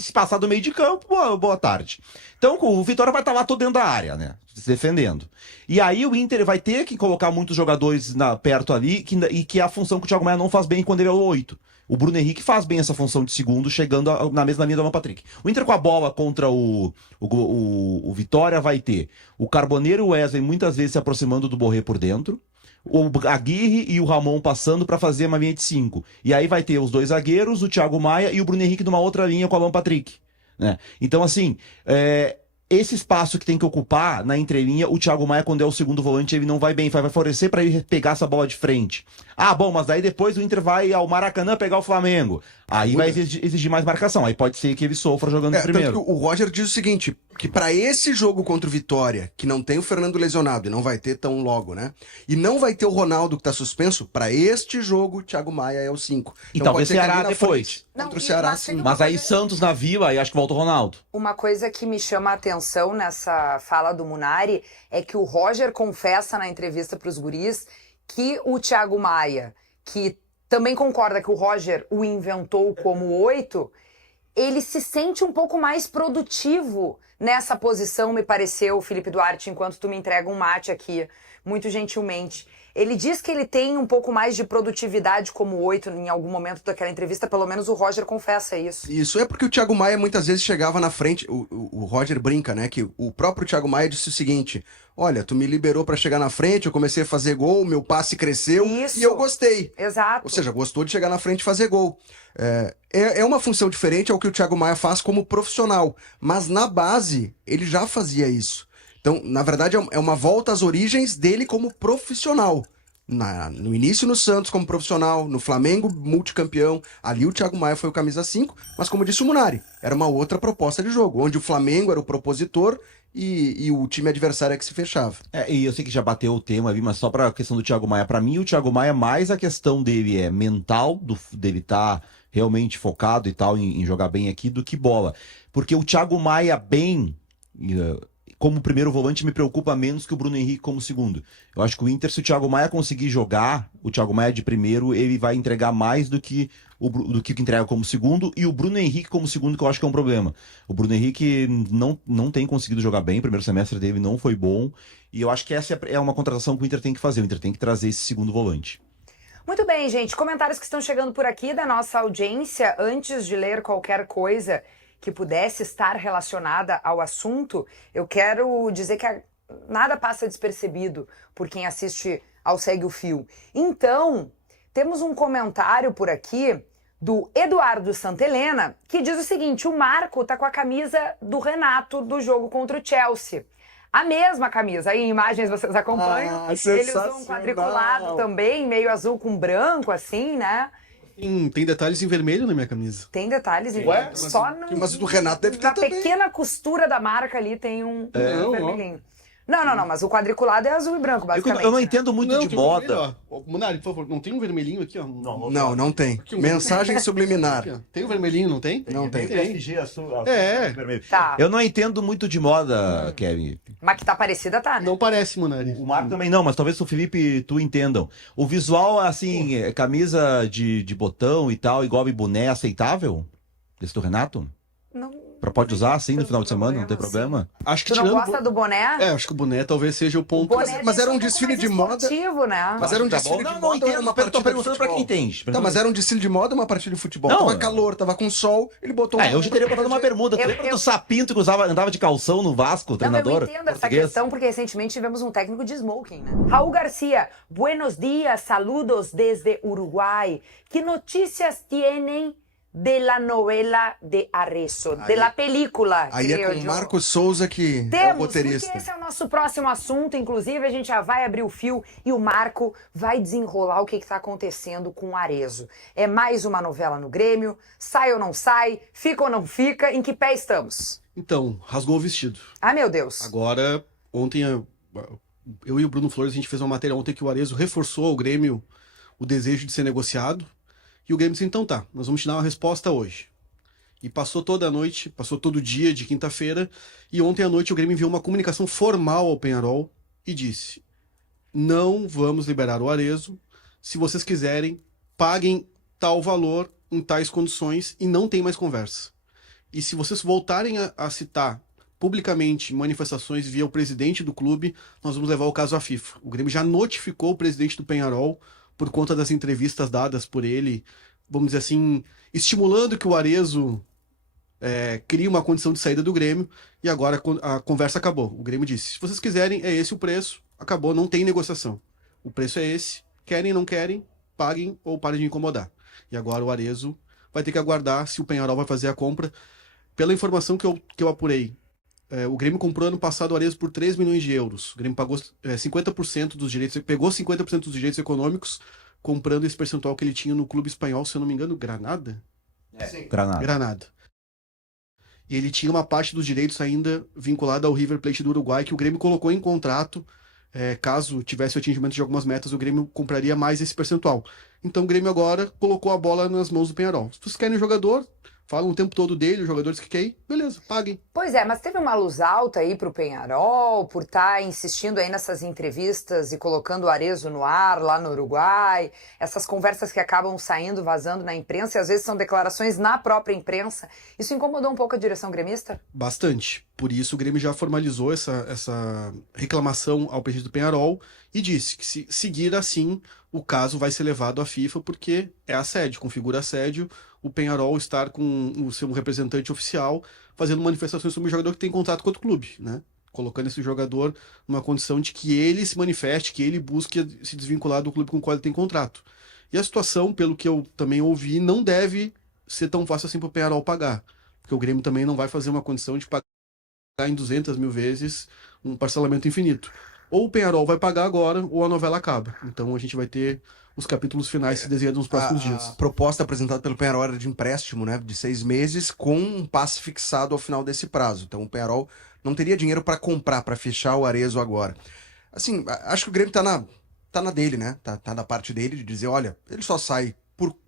se passar do meio de campo, boa tarde. Então o Vitória vai estar lá todo dentro da área, né, se defendendo. E aí o Inter vai ter que colocar muitos jogadores perto ali, que é a função que o Thiago Maia não faz bem quando ele é o 8. O Bruno Henrique faz bem essa função de segundo, chegando na mesma linha do Alan Patrick. O Inter com a bola contra o Vitória vai ter o Carboneiro e o Wesley muitas vezes se aproximando do Borré por dentro, o Aguirre e o Ramon passando para fazer uma linha de 5. E aí vai ter os dois zagueiros, o Thiago Maia e o Bruno Henrique numa outra linha com o Alan Patrick, né? Então, assim, esse espaço que tem que ocupar na entrelinha, o Thiago Maia, quando é o segundo volante, ele não vai bem, vai favorecer para ele pegar essa bola de frente. Ah, bom, mas daí depois o Inter vai ao Maracanã pegar o Flamengo. Aí vai exigir mais marcação. Aí pode ser que ele sofra jogando primeiro. Tanto que o Roger diz o seguinte, que para esse jogo contra o Vitória, que não tem o Fernando lesionado, e não vai ter tão logo, né? E não vai ter o Ronaldo que tá suspenso, para este jogo, o Thiago Maia é o 5. E então, talvez Ceará depois. Contra o Ceará, sim. Mas aí Santos na Vila, aí acho que volta o Ronaldo. Uma coisa que me chama a atenção nessa fala do Munari é que o Roger confessa na entrevista pros guris que o Thiago Maia, que também concorda que o Roger o inventou como 8, ele se sente um pouco mais produtivo nessa posição, me pareceu, Felipe Duarte, enquanto tu me entrega um mate aqui, muito gentilmente. Ele diz que ele tem um pouco mais de produtividade como 8 em algum momento daquela entrevista, pelo menos o Roger confessa isso. Isso é porque o Thiago Maia muitas vezes chegava na frente, o Roger brinca, né, que o próprio Thiago Maia disse o seguinte, olha, tu me liberou pra chegar na frente, eu comecei a fazer gol, meu passe cresceu e eu gostei. Exato. Ou seja, gostou de chegar na frente e fazer gol. É uma função diferente ao que o Thiago Maia faz como profissional, mas na base ele já fazia isso. Então, na verdade, é uma volta às origens dele como profissional. No início no Santos como profissional, no Flamengo multicampeão, ali o Thiago Maia foi o camisa 5, mas como disse o Munari, era uma outra proposta de jogo, onde o Flamengo era o propositor e o time adversário é que se fechava. E eu sei que já bateu o tema ali, mas só pra questão do Thiago Maia, pra mim o Thiago Maia, mais a questão dele é mental, dele tá realmente focado e tal, em jogar bem aqui, do que bola. Porque o Thiago Maia bem... como primeiro volante me preocupa menos que o Bruno Henrique como segundo. Eu acho que o Inter, se o Thiago Maia conseguir jogar, o Thiago Maia de primeiro, ele vai entregar mais do que o que entrega como segundo, e o Bruno Henrique como segundo, que eu acho que é um problema. O Bruno Henrique não tem conseguido jogar bem, o primeiro semestre dele não foi bom, e eu acho que essa é uma contratação que o Inter tem que fazer, o Inter tem que trazer esse segundo volante. Muito bem, gente, comentários que estão chegando por aqui da nossa audiência. Antes de ler qualquer coisa que pudesse estar relacionada ao assunto, eu quero dizer que nada passa despercebido por quem assiste ao Segue o Fio. Então, temos um comentário por aqui do Eduardo Santelena, que diz o seguinte, o Marco tá com a camisa do Renato do jogo contra o Chelsea. A mesma camisa, aí em imagens vocês acompanham. Ele usou um quadriculado também, meio azul com branco, assim, né? Tem detalhes em vermelho na minha camisa. Tem detalhes em Ué? só Mas o do Renato deve ter na também. pequena costura da marca ali tem um vermelhinho. Não, mas o quadriculado é azul e branco, basicamente. Eu não né? entendo muito de tem um moda. vermelho, ó. Ô, Munari, por favor, não tem um vermelhinho aqui, ó? Não tem. Aqui, um Mensagem subliminar. Aqui, ó. Tem um vermelhinho, não tem? Não tem. Tá. Eu não entendo muito de moda, Kevin. Mas que tá parecida, tá, né? Não parece, Munari. O Marco também não, mas talvez o Felipe e tu entendam. O visual, assim, camisa de botão e tal, igual e boné, aceitável? Desse do Renato? Não. Pode usar assim no Tanto final de semana, não tem problema, problema? Acho que Tu não tirando... gosta do boné? É, acho que o boné talvez seja o ponto... Boné Mas era um desfile de moda. esportivo, né? Mas era um Tá desfile bom? de Não, moda. entendo, ou era uma tô partida de perguntando pra quem futebol? entende. Tá, mas era um desfile de moda ou uma partida de futebol? Não, Tava calor, tava com sol, ele botou Eu já teria botado uma bermuda. Tu Eu- lembra eu- do Sapinto que andava de calção no Vasco, o Não, eu treinador? entendo essa português? questão, porque recentemente tivemos um técnico de smoking, né? Raul Garcia, buenos dias, saludos desde Uruguai. Que notícias tienen de la novela de Arezzo? De la película, Aí é creo com yo. o Marcos Souza, que é o Temos, roteirista. porque esse é o nosso próximo assunto. Inclusive, a gente já vai abrir o fio e o Marco vai desenrolar o que está acontecendo com o Arezzo. É mais uma novela no Grêmio? Sai ou não sai? Fica ou não fica? Em que pé estamos? Então, rasgou o vestido. Ah, meu Deus. Agora, ontem, eu e o Bruno Flores, a gente fez uma matéria ontem que o Arezzo reforçou ao Grêmio o desejo de ser negociado. E o Grêmio disse, então tá, nós vamos te dar uma resposta hoje. E passou toda a noite, passou todo o dia de quinta-feira, e ontem à noite o Grêmio enviou uma comunicação formal ao Peñarol e disse, não vamos liberar o Arezzo, se vocês quiserem, paguem tal valor em tais condições e não tem mais conversa. E se vocês voltarem a citar publicamente manifestações via o presidente do clube, nós vamos levar o caso à FIFA. O Grêmio já notificou o presidente do Peñarol por conta das entrevistas dadas por ele, vamos dizer assim, estimulando que o Arezzo crie uma condição de saída do Grêmio, e agora a conversa acabou. O Grêmio disse, se vocês quiserem, é esse o preço, acabou, não tem negociação. O preço é esse, querem, não querem, paguem ou parem de incomodar. E agora o Arezzo vai ter que aguardar se o Peñarol vai fazer a compra. Pela informação que eu apurei, o Grêmio comprou ano passado o Arezzo por 3 milhões de euros. O Grêmio pagou 50% dos direitos, pegou 50% dos direitos econômicos, comprando esse percentual que ele tinha no clube espanhol, se eu não me engano, Granada? Granada. E ele tinha uma parte dos direitos ainda vinculada ao River Plate do Uruguai, que o Grêmio colocou em contrato. Caso tivesse o atingimento de algumas metas, o Grêmio compraria mais esse percentual. Então o Grêmio agora colocou a bola nas mãos do Peñarol. Se vocês querem um jogador, falam o tempo todo dele, os jogadores que querem, beleza, paguem. Pois é, mas teve uma luz alta aí pro Peñarol por estar insistindo aí nessas entrevistas e colocando o Arezzo no ar lá no Uruguai, essas conversas que acabam saindo, vazando na imprensa, e às vezes são declarações na própria imprensa. Isso incomodou um pouco a direção gremista? Bastante. Por isso o Grêmio já formalizou essa reclamação ao presidente do Peñarol e disse que se seguir assim, o caso vai ser levado à FIFA porque é assédio, configura assédio o Peñarol estar com o seu representante oficial fazendo manifestações sobre um jogador que tem contrato com outro clube, né? Colocando esse jogador numa condição de que ele se manifeste, que ele busque se desvincular do clube com o qual ele tem contrato. E a situação, pelo que eu também ouvi, não deve ser tão fácil assim para o Peñarol pagar, porque o Grêmio também não vai fazer uma condição de pagar em 200 mil vezes um parcelamento infinito. Ou o Peñarol vai pagar agora, ou a novela acaba. Então a gente vai ter os capítulos finais se desenhando nos próximos dias. A proposta apresentada pelo Peñarol era de empréstimo, né, de 6 meses, com um passe fixado ao final desse prazo. Então o Peñarol não teria dinheiro para comprar, para fechar o Arezzo agora. Assim, acho que o Grêmio tá na dele, né? Tá na parte dele de dizer, olha, ele só sai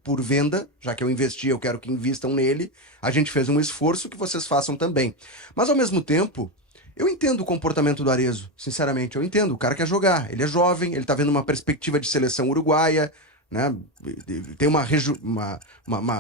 por venda, já que eu investi, eu quero que invistam nele. A gente fez um esforço, que vocês façam também. Mas ao mesmo tempo, eu entendo o comportamento do Arezzo, sinceramente, eu entendo. O cara quer jogar, ele é jovem, ele tá vendo uma perspectiva de seleção uruguaia, né? Tem uma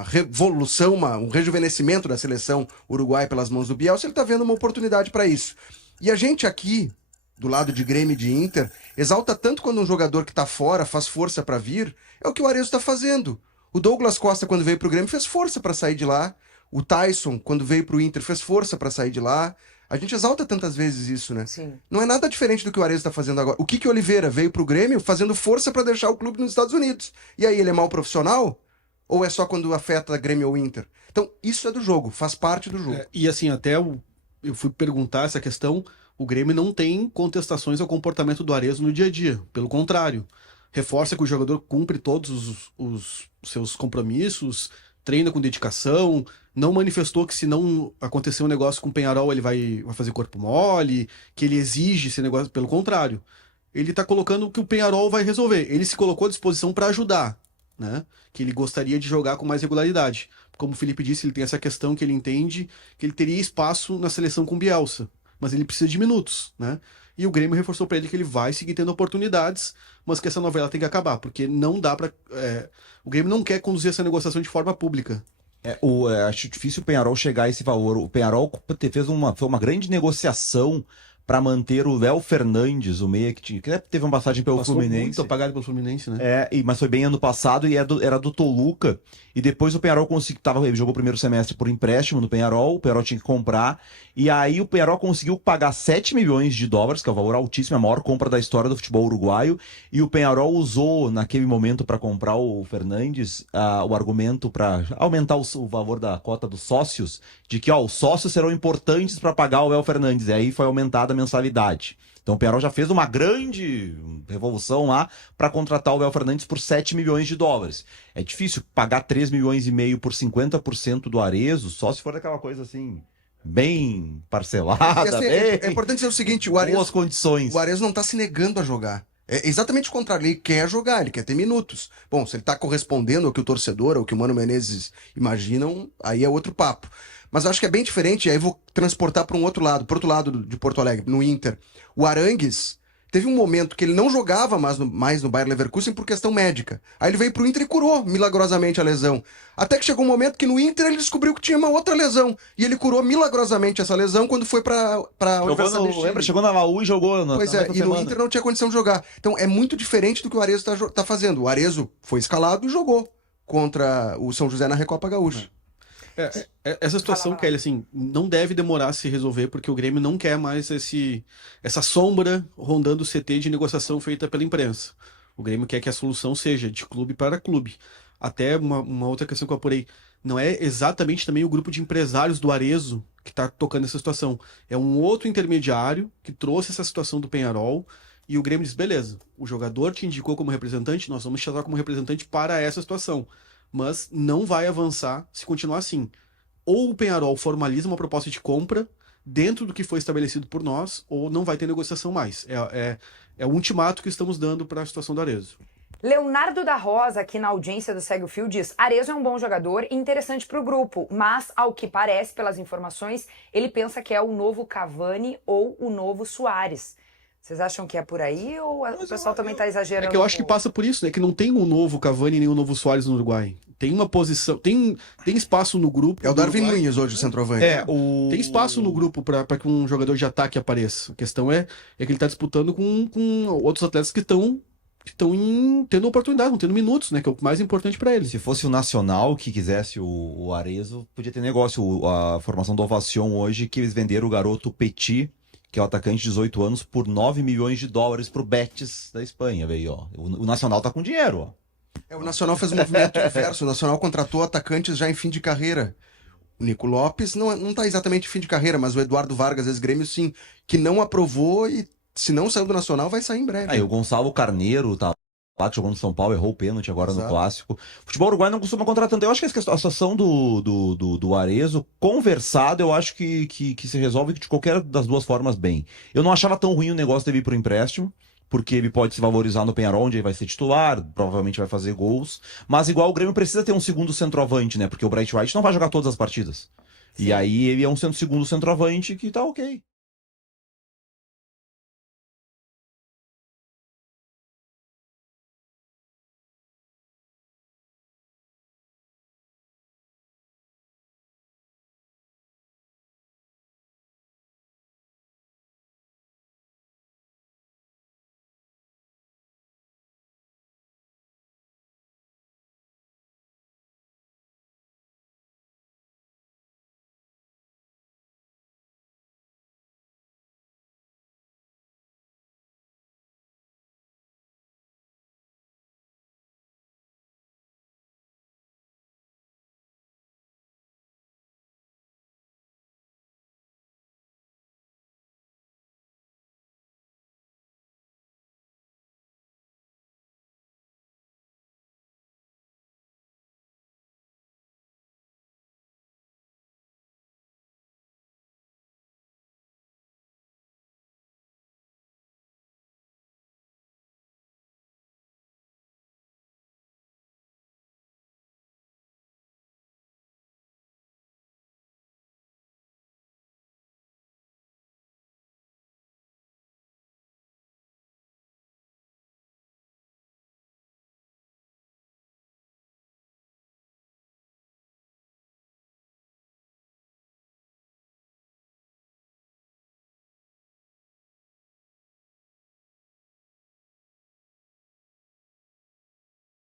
revolução, um rejuvenescimento da seleção uruguaia pelas mãos do Bielsa, ele tá vendo uma oportunidade para isso. E a gente aqui, do lado de Grêmio e de Inter, exalta tanto quando um jogador que tá fora faz força para vir, é o que o Arezzo tá fazendo. O Douglas Costa, quando veio pro Grêmio, fez força para sair de lá. O Tyson, quando veio pro Inter, fez força para sair de lá. A gente exalta tantas vezes isso, né? Sim. Não é nada diferente do que o Arezzo está fazendo agora. O Kiki Oliveira veio pro Grêmio fazendo força para deixar o clube nos Estados Unidos. E aí, ele é mau profissional? Ou é só quando afeta Grêmio ou Inter? Então, isso é do jogo, faz parte do jogo. E assim, até eu fui perguntar essa questão, o Grêmio não tem contestações ao comportamento do Arezzo no dia a dia. Pelo contrário, reforça que o jogador cumpre todos os seus compromissos, treina com dedicação, não manifestou que se não acontecer um negócio com o Peñarol ele vai fazer corpo mole, que ele exige esse negócio, pelo contrário. Ele está colocando que o Peñarol vai resolver. Ele se colocou à disposição para ajudar, né? Que ele gostaria de jogar com mais regularidade. Como o Felipe disse, ele tem essa questão que ele entende que ele teria espaço na seleção com o Bielsa, mas ele precisa de minutos, né? E o Grêmio reforçou para ele que ele vai seguir tendo oportunidades, mas que essa novela tem que acabar, porque não dá para... o Grêmio não quer conduzir essa negociação de forma pública. Acho difícil o Peñarol chegar a esse valor. O Peñarol foi uma grande negociação para manter o Léo Fernandes, o meia que teve uma passagem pelo Fluminense. Muito apagado pelo Fluminense, né? Mas foi bem ano passado e era do Toluca. E depois o Peñarol ele jogou o primeiro semestre por empréstimo no Peñarol, o Peñarol tinha que comprar. E aí o Peñarol conseguiu pagar 7 milhões de dólares, que é um valor altíssimo, a maior compra da história do futebol uruguaio. E o Peñarol usou, naquele momento, para comprar o Fernandes, o argumento para aumentar o valor da cota dos sócios, de que os sócios serão importantes para pagar o Léo Fernandes. E aí foi aumentada a mensalidade. Então o Peñarol já fez uma grande revolução lá para contratar o Léo Fernandes por 7 milhões de dólares. É difícil pagar 3 milhões e meio por 50% do Arezzo, só se for aquela coisa assim, bem parcelada, é importante dizer o seguinte, o Arezzo, boas condições. O Arezzo não está se negando a jogar. É exatamente o contrário, ele quer jogar, ele quer ter minutos. Bom, se ele está correspondendo ao que o torcedor, ao que o Mano Menezes imaginam, aí é outro papo. Mas eu acho que é bem diferente, aí vou transportar para um outro lado, para outro lado de Porto Alegre, no Inter. O Arangues teve um momento que ele não jogava mais no Bayer Leverkusen por questão médica. Aí ele veio pro Inter e curou milagrosamente a lesão. Até que chegou um momento que no Inter ele descobriu que tinha uma outra lesão. E ele curou milagrosamente essa lesão quando foi pra Universidade de Chile. Chegou na Laú e jogou na Pois é, e no Inter não tinha condição de jogar. Então é muito diferente do que o Arezzo tá fazendo. O Arezzo foi escalado e jogou contra o São José na Recopa Gaúcha. Essa situação, Kelly, assim, não deve demorar a se resolver, porque o Grêmio não quer mais essa sombra rondando o CT de negociação feita pela imprensa. O Grêmio quer que a solução seja de clube para clube. Até uma outra questão que eu apurei, não é exatamente também o grupo de empresários do Arezzo que está tocando essa situação. É um outro intermediário que trouxe essa situação do Peñarol, e o Grêmio diz, beleza, o jogador te indicou como representante, nós vamos te tratar como representante para essa situação. Mas não vai avançar se continuar assim. Ou o Peñarol formaliza uma proposta de compra dentro do que foi estabelecido por nós, ou não vai ter negociação mais. É o ultimato que estamos dando para a situação do Arezzo. Leonardo da Rosa, aqui na audiência do Segue o Fio, diz: Arezzo é um bom jogador e interessante para o grupo, mas, ao que parece, pelas informações, ele pensa que é o novo Cavani ou o novo Suárez. Vocês acham que é por aí ou o pessoal também está exagerando? É que eu acho que passa por isso, né? Que não tem um novo Cavani nem um novo Suárez no Uruguai. Tem uma posição, tem espaço no grupo. É o Darwin Nunes hoje, o centroavante. Tem espaço no grupo para que um jogador de ataque apareça. A questão é que ele está disputando com outros atletas que estão tendo oportunidade, não tendo minutos, né? Que é o mais importante para ele. Se fosse o Nacional que quisesse o Arezzo, podia ter negócio. A formação do Ovacion hoje, que eles venderam o garoto Petit, que é o atacante de 18 anos, por 9 milhões de dólares pro Betis da Espanha, veio, ó. O Nacional tá com dinheiro, ó. O Nacional fez um movimento inverso. O Nacional contratou atacantes já em fim de carreira. O Nico Lopes não tá exatamente em fim de carreira, mas o Eduardo Vargas, ex-Grêmio, sim, que não aprovou e se não saiu do Nacional, vai sair em breve. Aí o Gonçalo Carneiro tá lá, que jogou no São Paulo, errou o pênalti agora no Clássico. O futebol uruguaio não costuma contratar tanto. Eu acho que a situação do Arezzo, conversado, eu acho que se resolve de qualquer das duas formas bem. Eu não achava tão ruim o negócio de vir pro empréstimo, porque ele pode se valorizar no Peñarol, onde ele vai ser titular, provavelmente vai fazer gols. Mas igual o Grêmio precisa ter um segundo centroavante, né? Porque o Bright White não vai jogar todas as partidas. Sim. E aí ele é um segundo centroavante que tá ok.